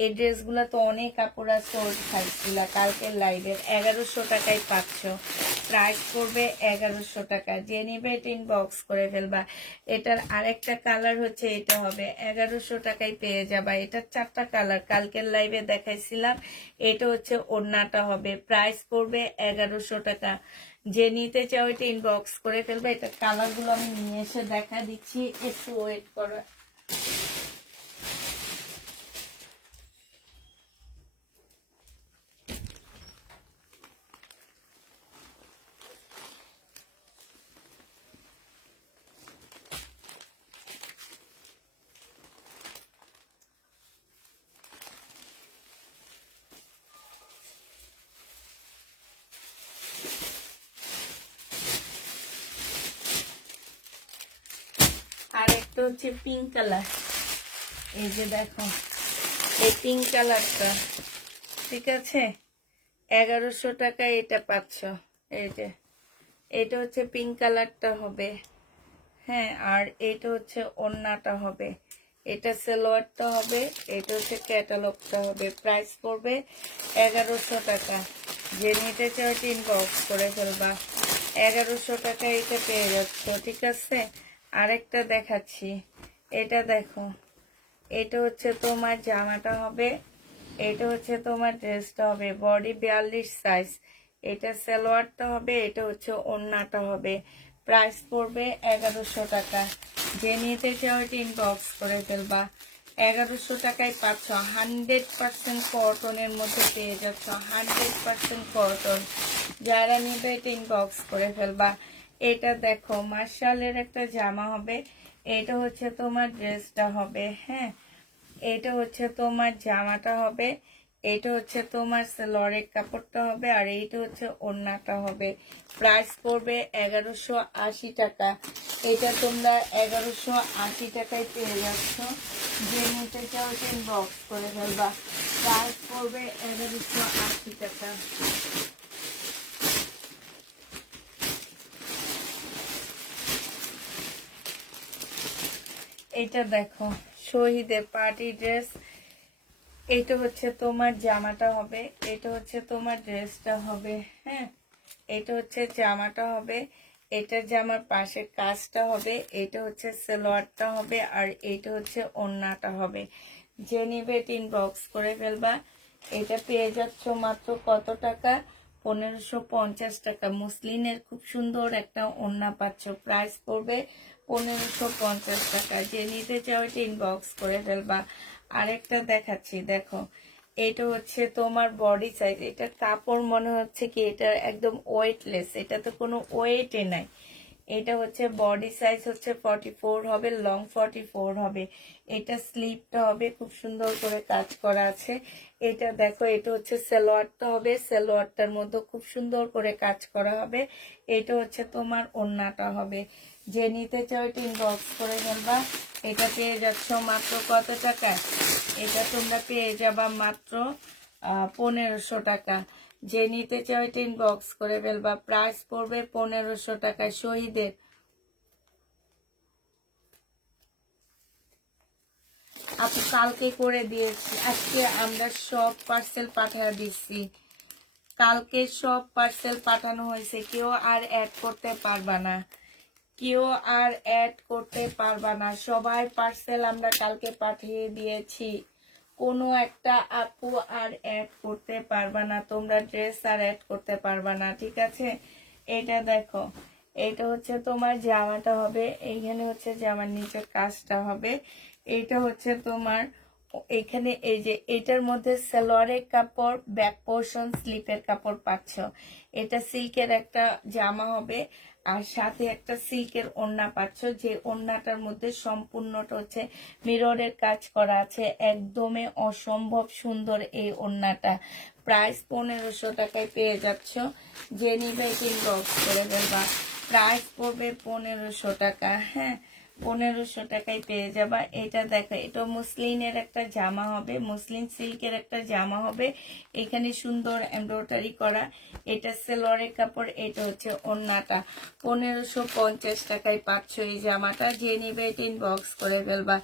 এই ড্রেসগুলো তো অনেক কাপড়া সোল্ড খাইছিল কালকের লাইভের। 1100 টাকায় পাচ্ছ, প্রাইস পড়বে 1100 টাকা। যে নিবে ইনবক্স করে ফেলবা। এটার আরেকটা কালার হচ্ছে এটা হবে 1100 টাকায় পেয়ে যাবা। এটার 4টা কালার কালকের লাইভে দেখাইছিলাম। এটা হচ্ছে ওড়নাটা হবে, প্রাইস পড়বে 1100 টাকা। যে নিতে চাও এটা ইনবক্স করে ফেলবে। এটা কালারগুলো আমি নিয়ে এসে দেখা দিচ্ছি, একটু ওয়েট করো। আর একটা হচ্ছে পিঙ্ক কালার, এই যে দেখো এই পিঙ্ক কালারটা, ঠিক আছে? 1100 টাকায় এটা পাচ্ছ। এই যে এটা হচ্ছে পিঙ্ক কালারটা হবে, হ্যাঁ। আর এটা হচ্ছে ওড়নাটা হবে, এটা সালোয়ারটা হবে, এটা হচ্ছে ক্যাটালগটা হবে। প্রাইস পড়বে 1100 টাকা। যে নিতে চাও ইনবক্স করে ফেলবা। 1100 টাকায় এটা পেয়ে যাচ্ছ, ঠিক আছে? আরেকটা দেখাচ্ছি, এটা দেখো। এটা হচ্ছে তোমার জামাটা হবে, এটা হচ্ছে তোমার ড্রেসটা হবে। Body 42 size. এটা সালোয়ারটা হবে, এটা হচ্ছে ওড়নাটা হবে। প্রাইস পড়বে 1100 টাকা। যে নিতে চাও এটা ইনবক্স করে ফেলবা। 1100 টাকায় পাচ্ছ। 100% কটনের মধ্যে পেয়ে যাচ্ছ, 100% কটন। যারা নিবে এটা ইনবক্স করে ফেলবা। এটা দেখো মার্শালের একটা জামা হবে, এটা হচ্ছে তোমার ড্রেসটা হবে, হ্যাঁ। এটা হচ্ছে তোমার জামাটা হবে, এটা হচ্ছে তোমার সালোয়ারের কাপড়টা হবে, আর এইটা হচ্ছে ওড়নাটা হবে। প্রাইস পড়বে 1180 টাকা। এটা তোমরা 1180 টাকায় পেয়ে যাচ্ছ। যে নিতে চাও ইনবক্স করে ফেলবা। প্রাইস পড়বে 1180 টাকা। এটা দেখো শহীদের পার্টি ড্রেস, এটা হচ্ছে তোমার জামাটা হবে, এটা হচ্ছে তোমার ড্রেসটা হবে, হ্যাঁ। এটা হচ্ছে জামাটা হবে, এটা জামার পাশে কাজটা হবে, এটা হচ্ছে সালোয়ারটা হবে, আর এটা হচ্ছে ওড়নাটা হবে। যে নিবে ইনবক্স করে ফেলবা। এটা পেয়ে যাচ্ছ মাত্র কত টাকা? 1550 টাকা। মুসলিনের খুব সুন্দর একটা ওড়না পাচ্ছ, প্রাইস পড়বে 1550 টাকা। যে নিতে চাও এটা ইনবক্স করে ফেলবা। আরেকটা দেখাচ্ছি, দেখো। এটা হচ্ছে তোমার বডি সাইজ। এটা কাপড় মনে হচ্ছে কি এটা একদম ওয়েটলেস, এটা তো কোনো ওয়েটে নাই। এটা হচ্ছে বডি সাইজ হচ্ছে 44 হবে, লং 44 হবে। এটা স্লিপটা হবে, খুব সুন্দর করে কাজ করা আছে। এটা দেখো, এটা হচ্ছে সালোয়ারটা হবে, সালোয়ারটার মধ্যে খুব সুন্দর করে কাজ করা হবে। এটা হচ্ছে তোমার ওড়নাটা হবে। যে নিতে চাও এটা ইনবক্স করে ফেলবা। এটা পেয়ে যাচ্ছ মাত্র কত টাকা? এটা তোমরা পেয়ে যাবা মাত্র 1500 টাকা। যে নিতে চাও এটা ইনবক্স করে ফেলবা। প্রাইস পড়বে 1500 টাকা। শহীদের আপু কালকে করে দিয়েছি, আজকে আমরা সব পার্সেল পাঠিয়ে দিচ্ছি। কালকে সব পার্সেল পাঠানো হয়েছে, কেউ আর অ্যাড করতে পারবা না, কেউ আর অ্যাড করতে পারবা না। সবাই পার্সেল আমরা কালকে পাঠিয়ে দিয়েছি। কোনো একটা আপু আর অ্যাড করতে পারবা না, তোমরা ড্রেস আর অ্যাড করতে পারবা না, ঠিক আছে? এটা দেখো, এটা হচ্ছে তোমার জামাটা হবে, এইখানে হচ্ছে জামার নিচের কাজটা হবে। এইটা হচ্ছে তোমার এখানে এই যে এটার মধ্যে সালোয়ারের কাপড়, ব্যাক পোর্শন স্লিপের কাপড় পাচ্ছ। এটা সিল্কের একটা জামা হবে, আর সাথে একটা সিল্কের ওড়না পাচ্ছ। যে ওড়নাটার মধ্যে সম্পূর্ণটা হচ্ছে মিররের কাজ করা আছে, একদমই অসম্ভব সুন্দর এই ওড়নাটা। প্রাইস 1500 টাকায় পেয়ে যাচ্ছ। যে নিবে ইনবক্স করে ফেলবা। প্রাইস পড়বে 1500 টাকা, হ্যাঁ। 1500 টাকায় পেয়ে যাবা। এটা দেখো, এটা মুসলিনের একটা জামা হবে, মুসলিন সিল্কের একটা জামা হবে, এখানে সুন্দর এমব্রয়ডারি করা। এটা সেলোয়ারের কাপড়, এটা হচ্ছে ওড়নাটা। 1550 টাকায় পাচ্ছ এই জামাটা। যে নিবে ইনবক্স করে ফেলবা।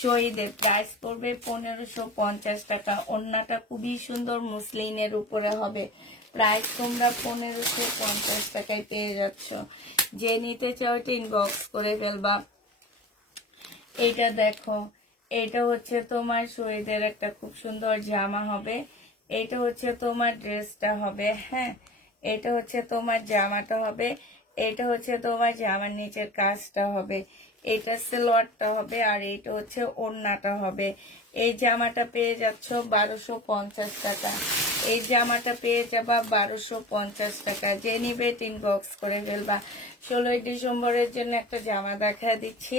শহীদের প্রাইস পড়বে 1550 টাকা। ওড়নাটা খুবই সুন্দর মুসলিনের উপরে হবে। প্রাইস তোমরা 1550 টাকায় পেয়ে যাচ্ছ। যে নিতে চাও এটা ইনবক্স করে ফেলবা। এইটা দেখো, এটা হচ্ছে তোমার শহীদের একটা খুব সুন্দর জামা হবে। এটা হচ্ছে তোমার ড্রেসটা হবে, হ্যাঁ, এটা হচ্ছে তোমার জামাটা হবে। এটা হচ্ছে তোমার জামার নিচের কাজটা হবে। এটা সালোয়ারটা হবে, আর এটা হচ্ছে ওড়নাটা হবে। এই জামাটা পেয়ে যাচ্ছ 1250 টাকা। এই জামাটা পেয়ে যাবা 1250 টাকা। যে নিবে ইনবক্স করে ফেলবা। 16ই ডিসেম্বরের জন্য একটা জামা দেখা দিচ্ছি,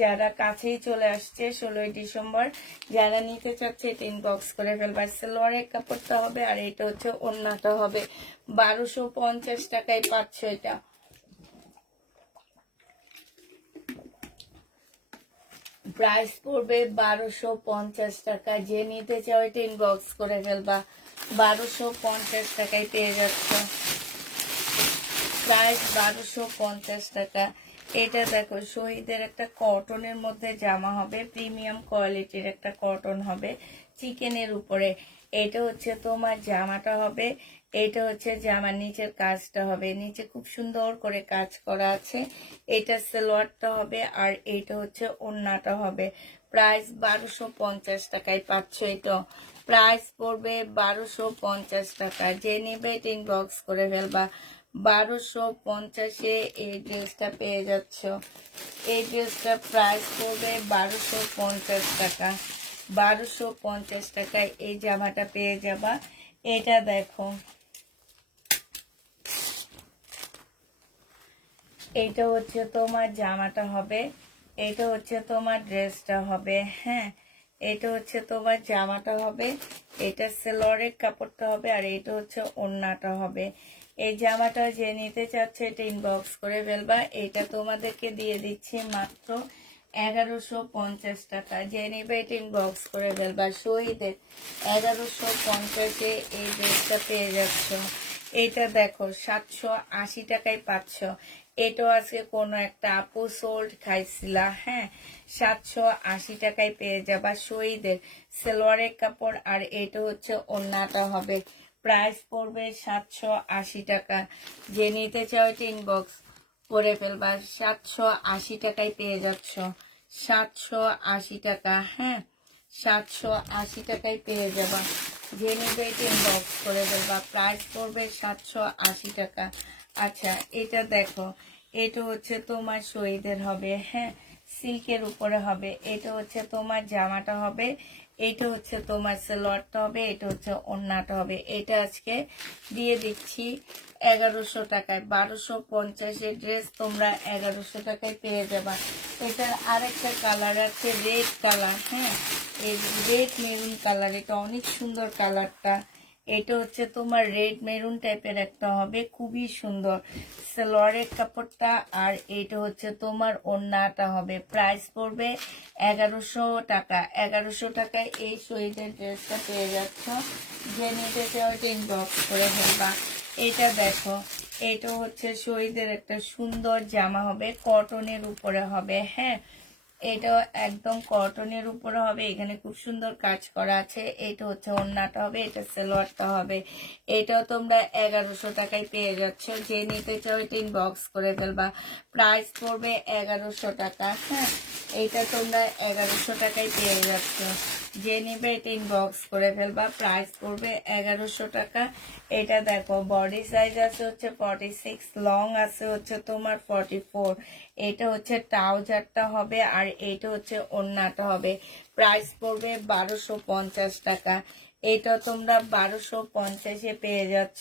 যারা কাছেই চলে আসছে 16ই ডিসেম্বর, যারা নিতে চাচ্ছে এটা ইনবক্স করে ফেলবা। সালোয়ারের কাপড়টা হবে, আর এটা হচ্ছে ওড়নাটা হবে। 1250 টাকায় পাচ্ছ এটা। প্রাইস পড়বে 1250 টাকা। যে নিতে চাও এটা ইনবক্স করে ফেলবা। 1250 টাকায় পেয়ে যাচ্ছ। প্রাইস 1250 টাকা। এটা দেখো, শহীদের একটা কটনের মধ্যে জামা হবে, প্রিমিয়াম কোয়ালিটির একটা কটন হবে চিকেনের উপরে। এটা হচ্ছে তোমার জামাটা হবে। এটা হচ্ছে জামার নিচের কাজটা হবে, নিচে খুব সুন্দর করে কাজ করা আছে। এটা সালোয়ারটা হবে, আর এটা হচ্ছে ওড়নাটা হবে। প্রাইস 1250 টাকায় পাচ্ছ এটা। প্রাইস পড়বে 1250 টাকা। যে নিবে ইনবক্স করে ফেলবা। 1250-এ এই ড্রেসটা পেয়ে যাচ্ছ। এই ড্রেসটা প্রাইস পড়বে 1250 টাকা। 1250 টাকায় এই জামাটা পেয়ে যাবা। এটা দেখো, এটা হচ্ছে তোমার জামাটা হবে। এটা হচ্ছে তোমার ড্রেসটা হবে, হ্যাঁ, এটা হচ্ছে তোমার জামাটা হবে। এটা সালোয়ারের কাপড়টা হবে, আর এটা হচ্ছে ওড়নাটা হবে। এই জামাটা যে নিতে চাচ্ছে এটা ইনবক্স করে ফেলবা। এটা তোমাদেরকে দিয়ে দিচ্ছি মাত্র 1150 টাকা। যে নিবে এটা ইনবক্স করে ফেলবা। শহীদের 1150-এ এই ড্রেসটা পেয়ে যাচ্ছ। এটা দেখো, 780 টাকায় পাচ্ছ। এটাও আজকে কোনো একটা আপু সোল্ড খাইছিলা, হ্যাঁ, 780 টাকায় পেয়ে যাবা। শহীদের সালোয়ারের কাপড়, আর এটা হচ্ছে ওড়নাটা হবে। প্রাইস পড়বে 780 টাকা। যে নিতে চাও এটা ইনবক্স করে ফেলবা। 780 টাকায় পেয়ে যাচ্ছ। 780 টাকা, হ্যাঁ, 780 টাকায় পেয়ে যাবা। যে নিবে এটা ইনবক্স করে ফেলবা। প্রাইস পড়বে 780 টাকা। আচ্ছা, এটা দেখো, এটা হচ্ছে তোমার শহীদের হবে, হ্যাঁ, সিল্কের উপরে হবে। এটা হচ্ছে তোমার জামাটা হবে। এটা হচ্ছে তোমার সালোয়ারটা হবে। এটা হচ্ছে ওড়নাটা হবে। এটা আজকে দিয়ে দিচ্ছি 1100 টাকায়। 1250-এর ড্রেস তোমরা 1100 টাকায় পেয়ে যাবা। এটার আরেকটা কালার আছে, রেড কালার, হ্যাঁ, এই রেড মেরুন কালার। এটা অনেক সুন্দর কালারটা। এটা হচ্ছে তোমার রেড মেরুন টাইপের একটা হবে, খুবই সুন্দর সালোয়ারের কাপড়টা, আর এটা হচ্ছে তোমার ওড়নাটা হবে। প্রাইস পড়বে 1100 টাকা। 1100 টাকায় এই শহীদের ড্রেসটা পেয়ে যাচ্ছ। যে নিতে চাও এটা ইনবক্স করে ফেলবা। এটা দেখো, এটা হচ্ছে শহীদের একটা সুন্দর জামা হবে, কটনের উপরে হবে, হ্যাঁ, এটা একদম কটনের উপরে হবে। এখানে খুব সুন্দর কাজ করা আছে। এটা হচ্ছে ওড়নাটা হবে, এটা সালোয়ারটা হবে। এটাও তোমরা 1100 টাকায় পেয়ে যাচ্ছ। যে নিতে চাও এটা ইনবক্স করে ফেলবা। প্রাইস পড়বে 1100 টাকা, হ্যাঁ, এইটা তোমরা 1100 টাকায় পেয়ে যাচ্ছ। যে নিবে এটা ইনবক্স করে ফেলবা। প্রাইস পড়বে 1100 টাকা। এটা দেখো, বডি সাইজ আছে হচ্ছে 46, লং আছে হচ্ছে তোমার 44। এটা হচ্ছে ট্রাউজারটা হবে, আর এটা হচ্ছে ওড়নাটা হবে। প্রাইস পড়বে 1250 টাকা। এটা তোমরা 1250-এ পেয়ে যাচ্ছ।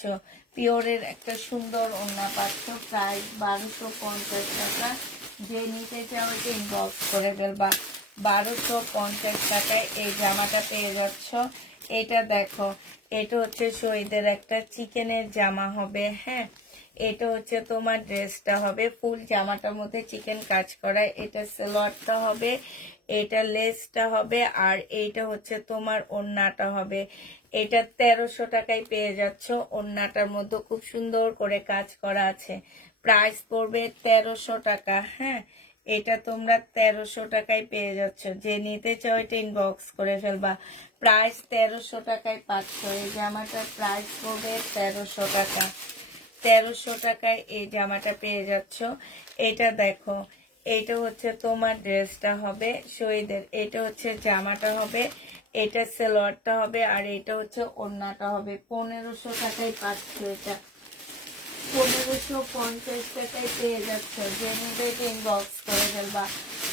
পিওরের একটা সুন্দর ওড়না পাচ্ছ। প্রাইস 1250 টাকা। যে নিতে চাও এটা ইনবক্স করে ফেলবা। 1250 টাকায় এই জামাটা পেয়ে যাচ্ছ। এটা দেখো, এটা হচ্ছে শহীদের একটা চিকেনের জামা হবে, হ্যাঁ, এটা হচ্ছে তোমার ড্রেসটা হবে, ফুল জামাটার মধ্যে চিকেন কাজ করা। এটা সালোয়ারটা হবে, এটা লেসটা হবে, আর এইটা হচ্ছে তোমার ওড়নাটা হবে। এটা 1300 টাকায় পেয়ে যাচ্ছ। ওড়নাটার মধ্যে খুব সুন্দর করে কাজ করা আছে। প্রাইস পড়বে 1300 টাকা। হ্যাঁ, এটা তোমরা 1300 টাকায় পেয়ে যাচ্ছ। যে নিতে চাও এটা ইনবক্স করে ফেলবা। প্রাইস 1300 টাকায় পাচ্ছ। এই জামাটার প্রাইস পড়বে 1300 টাকা। 1300 টাকায় এই জামাটা পেয়ে যাচ্ছ। এটা দেখো, এটা হচ্ছে তোমার ড্রেসটা হবে শহীদের, এটা হচ্ছে জামাটা হবে, এটা সালোয়ারটা হবে, আর এটা হচ্ছে ওড়নাটা হবে। 1500 টাকায় পাচ্ছ। এটা 1550 টাকায় পেয়ে যাচ্ছ। যে নিবে ইনবক্স করে ফেলবা।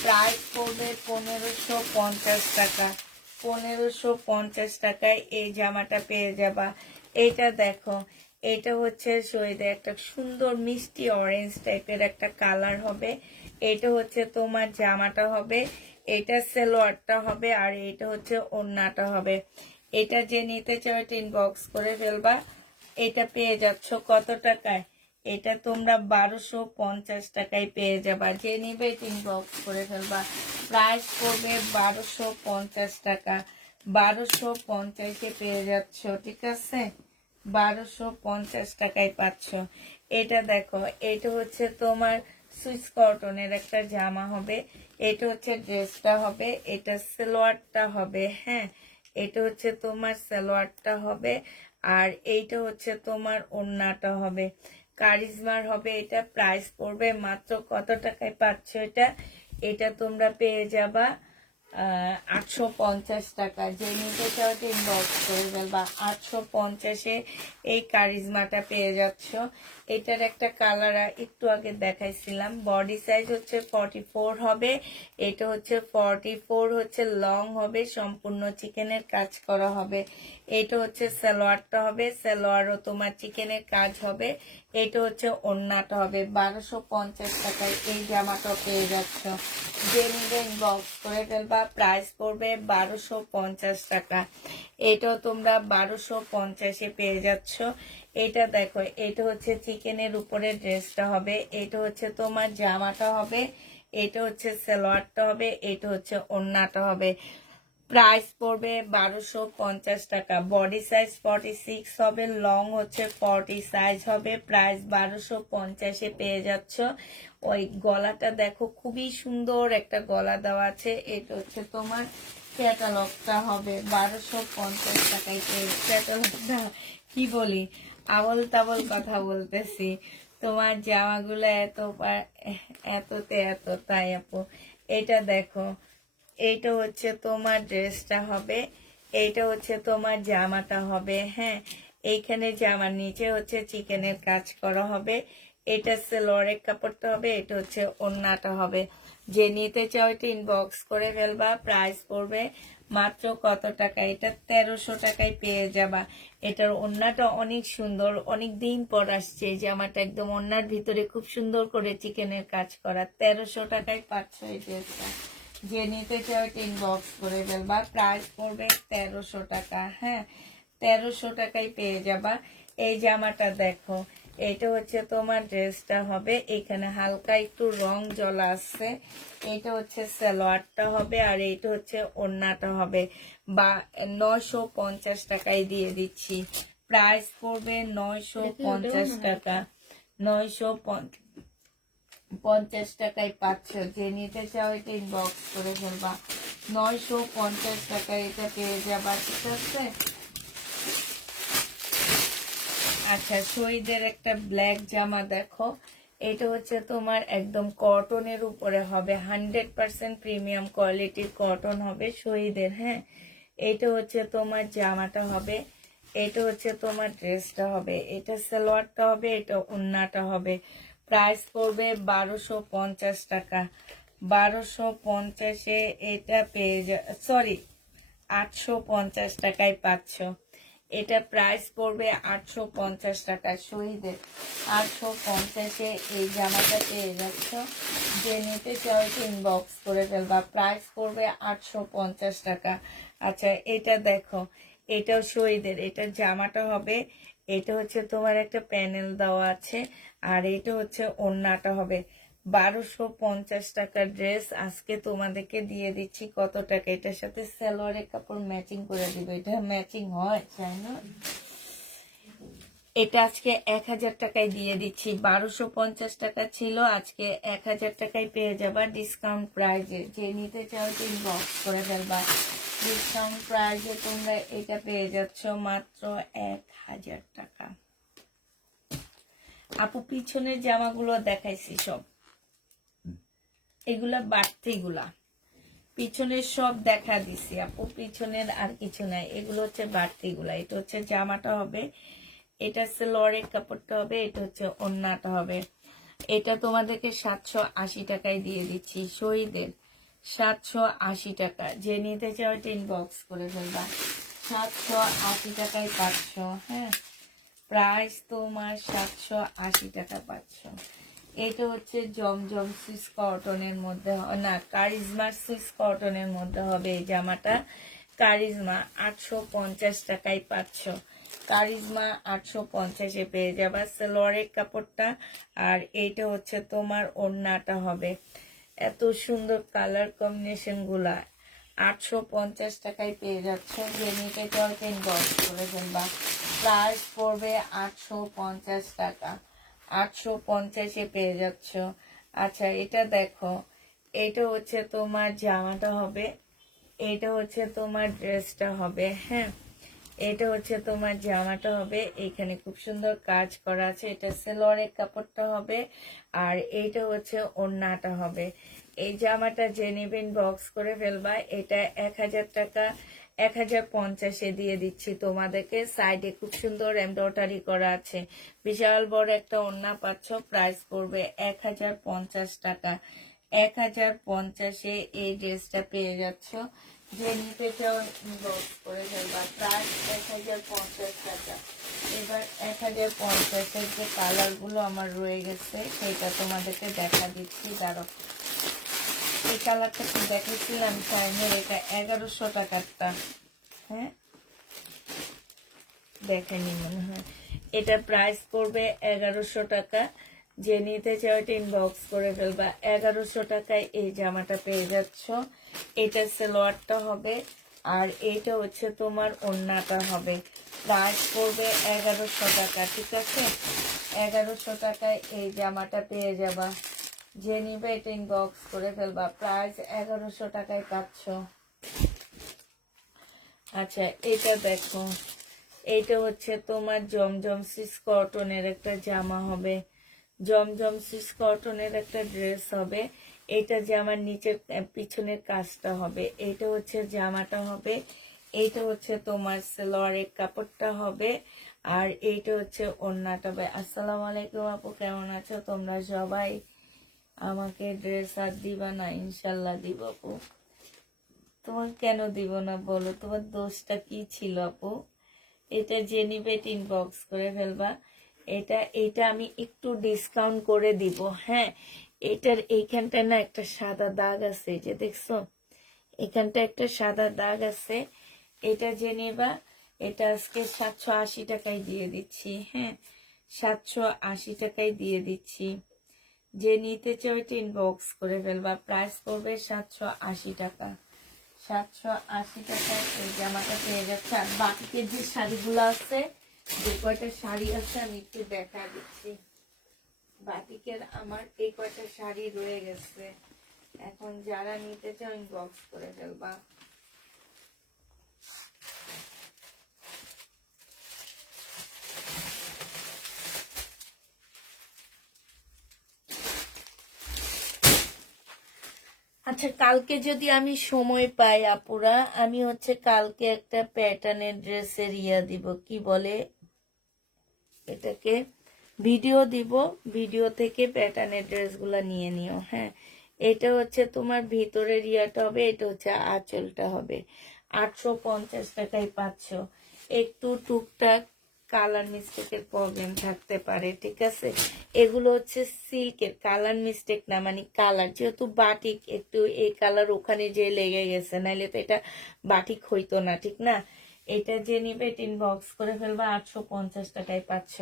প্রাইস পড়বে 1550 টাকা। 1550 টাকায় এই জামাটা পেয়ে যাবা। এটা দেখো, এটা হচ্ছে শহীদে একটা সুন্দর মিষ্টি অরেঞ্জ টাইপের একটা কালার হবে। এটা হচ্ছে তোমার জামাটা হবে, এটা সালোয়ারটা হবে, আর এটা হচ্ছে ওড়নাটা হবে। এটা যে নিতে চাও এটা ইনবক্স করে ফেলবা। এটা পেয়ে যাচ্ছ কত টাকায়? এটা তোমরা 1250 টাকায় পেয়ে যাবা। যে নিবে ইনবক্স করে ফেলবা। প্রাইস পড়বে 1250 টাকা। 1250-এ পেয়ে যাচ্ছ, ঠিক আছে? 1250 টাকায় পাচ্ছ। এটা দেখো, এটা হচ্ছে তোমার সুইস কটনের একটা জামা হবে। এটা হচ্ছে ড্রেসটা হবে, এটা সালোয়ারটা হবে। হ্যাঁ, এটা হচ্ছে তোমার সালোয়ারটা হবে, আর এইটা হচ্ছে তোমার ওড়নাটা হবে। কারিজমার হবে। এটা প্রাইস পড়বে মাত্র কত টাকায় পাচ্ছ এটা? এটা তোমরা পেয়ে যাবা 850 টাকা। যে নিতে চাও ইনবক্স করে ফেলবা। 850-এ এই কারিজমাটা পেয়ে যাচ্ছ। এটার একটা কালার একটু আগে দেখাইছিলাম। বডি সাইজ হচ্ছে 44 হবে, এটা হচ্ছে 44 হচ্ছে লং হবে, সম্পূর্ণ চিকেনের কাজ করা হবে। এটা হচ্ছে সালোয়ারটা হবে, সালোয়ারও তোমার চিকেনের কাজ হবে। এটা হচ্ছে ওড়নাটা হবে। 1250 টাকায় এই জামাটা পেয়ে যাচ্ছ। যে নিবে ইনবক্স করে ফেলবা। প্রাইস পড়বে 1250 টাকা। এটাও তোমরা 1250-এ পেয়ে যাচ্ছ। এটা দেখো, এটা হচ্ছে চিকেনের উপরে ড্রেসটা হবে, এটা হচ্ছে তোমার জামাটা হবে, এটা হচ্ছে সালোয়ারটা হবে, এটা হচ্ছে ওড়নাটা হবে। প্রাইস পড়বে 1250 টাকা। বডি সাইজ 46 হবে, লং হচ্ছে 40 সাইজ হবে। প্রাইস 1250-এ পেয়ে যাচ্ছ। ওই গলাটা দেখো, খুবই সুন্দর একটা গলা দেওয়া আছে। এটা হচ্ছে তোমার ক্যাটালগটা হবে। 1250 টাকায় ক্যাটালগটা, কি বলি, আবল তাবল কথা বলতেছি। তোমার জামাগুলো এততে এত, তাই আপু। এটা দেখো, এইটা হচ্ছে তোমার ড্রেসটা হবে, এইটা হচ্ছে তোমার জামাটা হবে। হ্যাঁ, এইখানে জামার নিচে হচ্ছে চিকেনের কাজ করা হবে। এটা সালোয়ারের কাপড়টা হবে, এটা হচ্ছে ওড়নাটা হবে। যে নিতে চাও এটা ইনবক্স করে ফেলবা। প্রাইস পড়বে মাত্র কত টাকা? এটা 1300 টাকায় পেয়ে যাবা। এটার ওড়নাটা অনেক সুন্দর, অনেক দিন পর আসছে এই জামাটা। একদম ওড়নার ভিতরে খুব সুন্দর করে চিকেনের কাজ করা। 1300 টাকায় পাচ্ছ এই ড্রেসটা। যে নিতে চাও ইনবক্স করে ফেলবা। প্রাইস পড়বে 1300 টাকা। হ্যাঁ, 1300 টাকায় পেয়ে যাবা। এই জামাটা দেখো, এটা হচ্ছে তোমার ড্রেসটা হবে, এখানে হালকা একটু রং জ্বলা আছে। এটা হচ্ছে সালোয়ারটা হবে, আর এইটা হচ্ছে ওড়নাটা হবে। বা 950 টাকায় দিয়ে দিচ্ছি। প্রাইস পড়বে 950 টাকা। 950 টাকায় পাচ্ছ। যে নিতে চাও এটা ইনবক্স করে ফেলবা। 950 টাকায় এটা পেয়ে যাবা, ঠিক আছে? আচ্ছা, শহীদের একটা ব্ল্যাক জামা দেখো, এটা হচ্ছে তোমার একদম কটনের উপরে হবে, 100% প্রিমিয়াম কোয়ালিটির কটন হবে শহীদের। হ্যাঁ, এটা হচ্ছে তোমার জামাটা হবে, এটা হচ্ছে তোমার ড্রেসটা হবে, এটা সালোয়ারটা হবে, এটা ওড়নাটা হবে। প্রাইস পড়বে 1250 টাকা। 1250-এ এটা পেয়ে সরি, 850 টাকায় পাচ্ছ। এটা প্রাইস পড়বে 850 টাকা শহীদের। 850-এ এই জামাটা পেয়ে যাচ্ছ। যে নিতে চাও ইনবক্স করে ফেলবা। প্রাইস পড়বে 850 টাকা। আচ্ছা, এটা দেখো, এটাও শহীদের, এটার জামাটা হবে, এটা হচ্ছে তোমার একটা প্যানেল দেওয়া আছে, আর এটা হচ্ছে ওড়নাটা হবে 1250 টাকার ড্রেস। আজকে তোমাদেরকে দিয়ে দিচ্ছি কত টাকা, এটার সাথে সালোয়ারের কাপড় ম্যাচিং করে দিব। এটা ম্যাচিং হয় চাই না, এটা আজকে 1000 টাকায় দিয়ে দিচ্ছি। 1250 টাকা ছিল, আজকে 1000 টাকায় পেয়ে যাবা ডিসকাউন্ট প্রাইজে। যে নিতে চাও ইনবক্স করে ফেলবা। ডিসকাউন্ট প্রাইজে তোমরা এটা পেয়ে যাচ্ছ মাত্র 1000 টাকা। আপু পিছনের জামাগুলো দেখাইছি সব, এগুলা বাড়তিগুলা, পিছনের সব দেখা দিছি আপু, পিছনের আর কিছু নাই, এগুলো হচ্ছে বাড়তিগুলা। এটা হচ্ছে জামাটা হবে, এটা সালোয়ারের কাপড়টা হবে, এটা হচ্ছে ওড়নাটা হবে। এটা তোমাদেরকে 780 টাকায় দিয়ে দিচ্ছি, শহীদের 780 টাকা। যে নিতে চাও এটা ইনবক্স করে ফেলবা। 780 টাকায় পাচ্ছ। হ্যাঁ, প্রাইস তোমার 780 টাকা পাচ্ছ। এটা হচ্ছে জমজম সুইস কটনের মধ্যে, না কারিজমা সুইস কটনের মধ্যে হবে এই জামাটা। কারিজমা 850 টাকায় পাচ্ছ। কারিজমা 850-এ পেয়ে যাবা সালোয়ারের কাপড়টা, আর এইটা হচ্ছে তোমার ওড়নাটা হবে। এত সুন্দর কালার কম্বিনেশন গুলা 850 টাকায় পেয়ে যাচ্ছ। যে নিতে চাও ইনবক্স করে ফেলবা। প্রাইস পড়বে 850 টাকা। 850-এ পেয়ে যাচ্ছ। আচ্ছা এটা দেখো, এটা হচ্ছে তোমার জামাটা হবে, এটা হচ্ছে তোমার ড্রেসটা হবে। হ্যাঁ, এটা হচ্ছে তোমার জামাটা হবে, এখানে খুব সুন্দর কাজ করা আছে। এটা সালোয়ারের কাপড়টা হবে, আর এইটা হচ্ছে ওড়নাটা হবে। এই জামাটা যে নেবেন বক্স করে ফেলবা। এটা 1000 টাকা, 1050-এ দিয়ে দিচ্ছি তোমাদেরকে। সাইডে খুব সুন্দর এমব্রয়ডারি করা আছে, বিশাল বড় একটা ওড়না পাচ্ছ। প্রাইস পড়বে 1050 টাকা। 1050-এ এই ড্রেসটা পেয়ে যাচ্ছ। যে নিতে চাও ইনবক্স করে ফেলবা। প্রাইস 1050 টাকা। এবার 1050-এর যে কালার গুলো আমার রয়ে গেছে সেটা তোমাদেরকে দেখা দিচ্ছি। দাঁড়ো, এই কালারটা তো দেখেছিলাম টাইমের, এটা 1100 টাকারটা। হ্যাঁ, দেখেনি মনে হয়। এটা প্রাইস পড়বে 1100 টাকা। যে নিতে চাও এটা ইনবক্স করে ফেলবা। 1100 টাকায় এই জামাটা পেয়ে যাচ্ছ। এটা সালোয়ারটা হবে, আর এইটা হচ্ছে তোমার ওড়নাটা হবে। প্রাইস পড়বে 1100 টাকা। ঠিক আছে, 1100 টাকায় এই জামাটা পেয়ে যাবা। যে নিবে এটা ইনবক্স করে ফেলবা। প্রাইস 1100 টাকায় পাচ্ছ। আচ্ছা এটা দেখো, এইটা হচ্ছে তোমার জমজম সুইস কটনের একটা জামা হবে, জমজম সুইস কটনের একটা ড্রেস হবে। এটা জামার নিচের পিছনের কাজটা হবে, এটা হচ্ছে জামাটা হবে, এইটা হচ্ছে তোমার সালোয়ারের কাপড়টা হবে, আর এইটা হচ্ছে ওড়নাটা হবে। আসসালামু আলাইকুম আপু, কেমন আছো তোমরা সবাই? আমাকে ড্রেস আর দিবা না? ইনশাল্লাহ দিব আপু। তোমার কেন দিব না বলো, তোমার দোষটা কি ছিল আপু? এটা যে নিবে ইনবক্স করে ফেলবা। এটা আমি একটু ডিসকাউন্ট করে দিব। হ্যাঁ, এটার এইখানটা না একটা সাদা দাগ আছে, যে দেখছো এখানটা একটা সাদা দাগ আছে। এটা যে নেবা, এটা আজকে 780 টাকায় দিয়ে দিচ্ছি। হ্যাঁ, 780 টাকায় দিয়ে দিচ্ছি। যে নিতে চাও এটা ইনবক্স করে ফেলবা। প্রাইস পড়বে 780 টাকা। 780 টাকায় এই জামাটা পেয়ে যাচ্ছে। আর বাটিকের যে শাড়িগুলো আছে, যে কয়টা শাড়ি আছে আমি একটু দেখা দিচ্ছি। বাটিকের আমার এই কয়টা শাড়ি রয়ে গেছে, এখন যারা নিতে চাও ইনবক্স করে ফেলবা। আচ্ছা কালকে যদি আমি সময় পাই আপুরা, আমি হচ্ছে কালকে একটা প্যাটার্নের ড্রেসের দিব, কি বলে এটাকে, ভিডিও দিব। ভিডিও থেকে প্যাটার্নের ড্রেসগুলো নিয়ে নিও। হ্যাঁ, এটা হচ্ছে তোমার ভিতরের ইয়াটা হবে, এটা হচ্ছে আঁচলটা হবে। 850 টাকায় পাচ্ছ। একটু টুকটাক কালার মিস্টেকের প্রবলেম থাকতে পারে, ঠিক আছে। এগুলো হচ্ছে সিল্কের, কালার মিস্টেক না, মানে কালার যেহেতু বাটিক, একটু এই কালার ওখানে যে লেগে গেছে, নাইলে তো এটা বাটিক হইতো না, ঠিক না। এটা যে নিবে ইনবক্স করে ফেলবা, 850 টাকায় পাচ্ছ।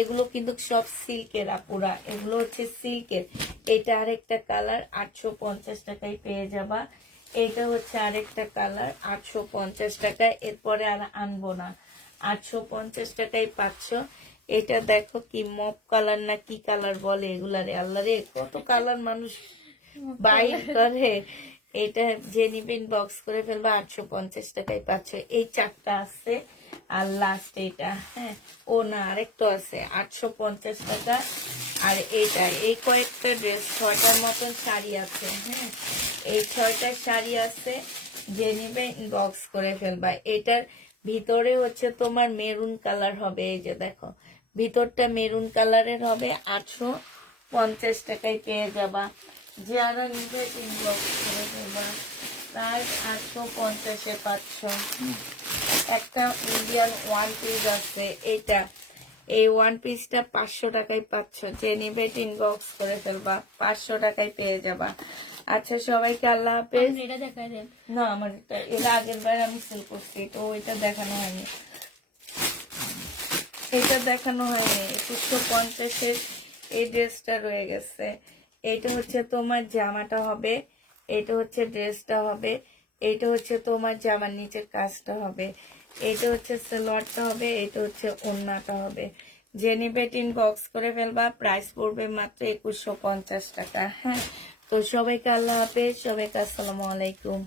এগুলো কিন্তু সব সিল্কের আপুরা, এগুলো হচ্ছে সিল্কের। এটা আরেকটা কালার, 850 টাকায় পেয়ে যাবা। এটা হচ্ছে আরেকটা কালার, 850 টাকায়। এরপরে আর আনবো না, 850 টাকায় পাচ্ছ। এটা দেখো কি মপ কালার না কি কালার বলে এগুলারে, আল্লাহ রে কত কালার মানুষ বাইর করে। এটা যে নিবেন বক্স করে ফেলবা, 850 টাকায় পাচ্ছ। এই চারটা আছে আর লাস্ট এটা, হ্যাঁ ও না আরেকটা আছে 850 টাকা। আর এইটা, এই কয়েকটা ড্রেস, 6টার মতন শাড়ি আছে, হ্যাঁ এই 6টা শাড়ি আছে, যে নিবে বক্স করে ফেলবা। এটার ভিতরে হচ্ছে তোমার মেরুন কালার হবে, এই যে দেখো ভিতরটা মেরুন কালারের হবে, 850 টাকায় পেয়ে যাবা। যারা নিবে ইনবক্স করে ফেলবা, প্রাইস 850-এ পাচ্ছ। একটা ইন্ডিয়ান ওয়ান পিস আছে, এইটা এই ওয়ান পিসটা 500 টাকায় পাচ্ছ। যে নিবে ইনবক্স করে ফেলবা, 500 টাকায় পেয়ে যাবা। আচ্ছা সবাইকে আল্লাহ হাফেজ। আপনি এটা দেখাই দেন। না আমার এটা এর আগের বার আমি সেল করছি, তো ওইটা দেখানো হয়নি, এটা দেখানো হয়নি। 2150-এর এই ড্রেসটা রয়ে গেছে। এইটা হচ্ছে তোমার জামাটা হবে, এটা হচ্ছে ড্রেসটা হবে, এইটা হচ্ছে তোমার জামার নিচের কাজটা হবে, এইটা হচ্ছে সালোয়ারটা হবে, এটা হচ্ছে ওড়নাটা হবে। যে নিবে বক্স করে ফেলবা, প্রাইস পড়বে মাত্র 2150 টাকা। হ্যাঁ তো সবাইকে আল্লাহ হাফেজ, সবাইকে আসসালামু আলাইকুম।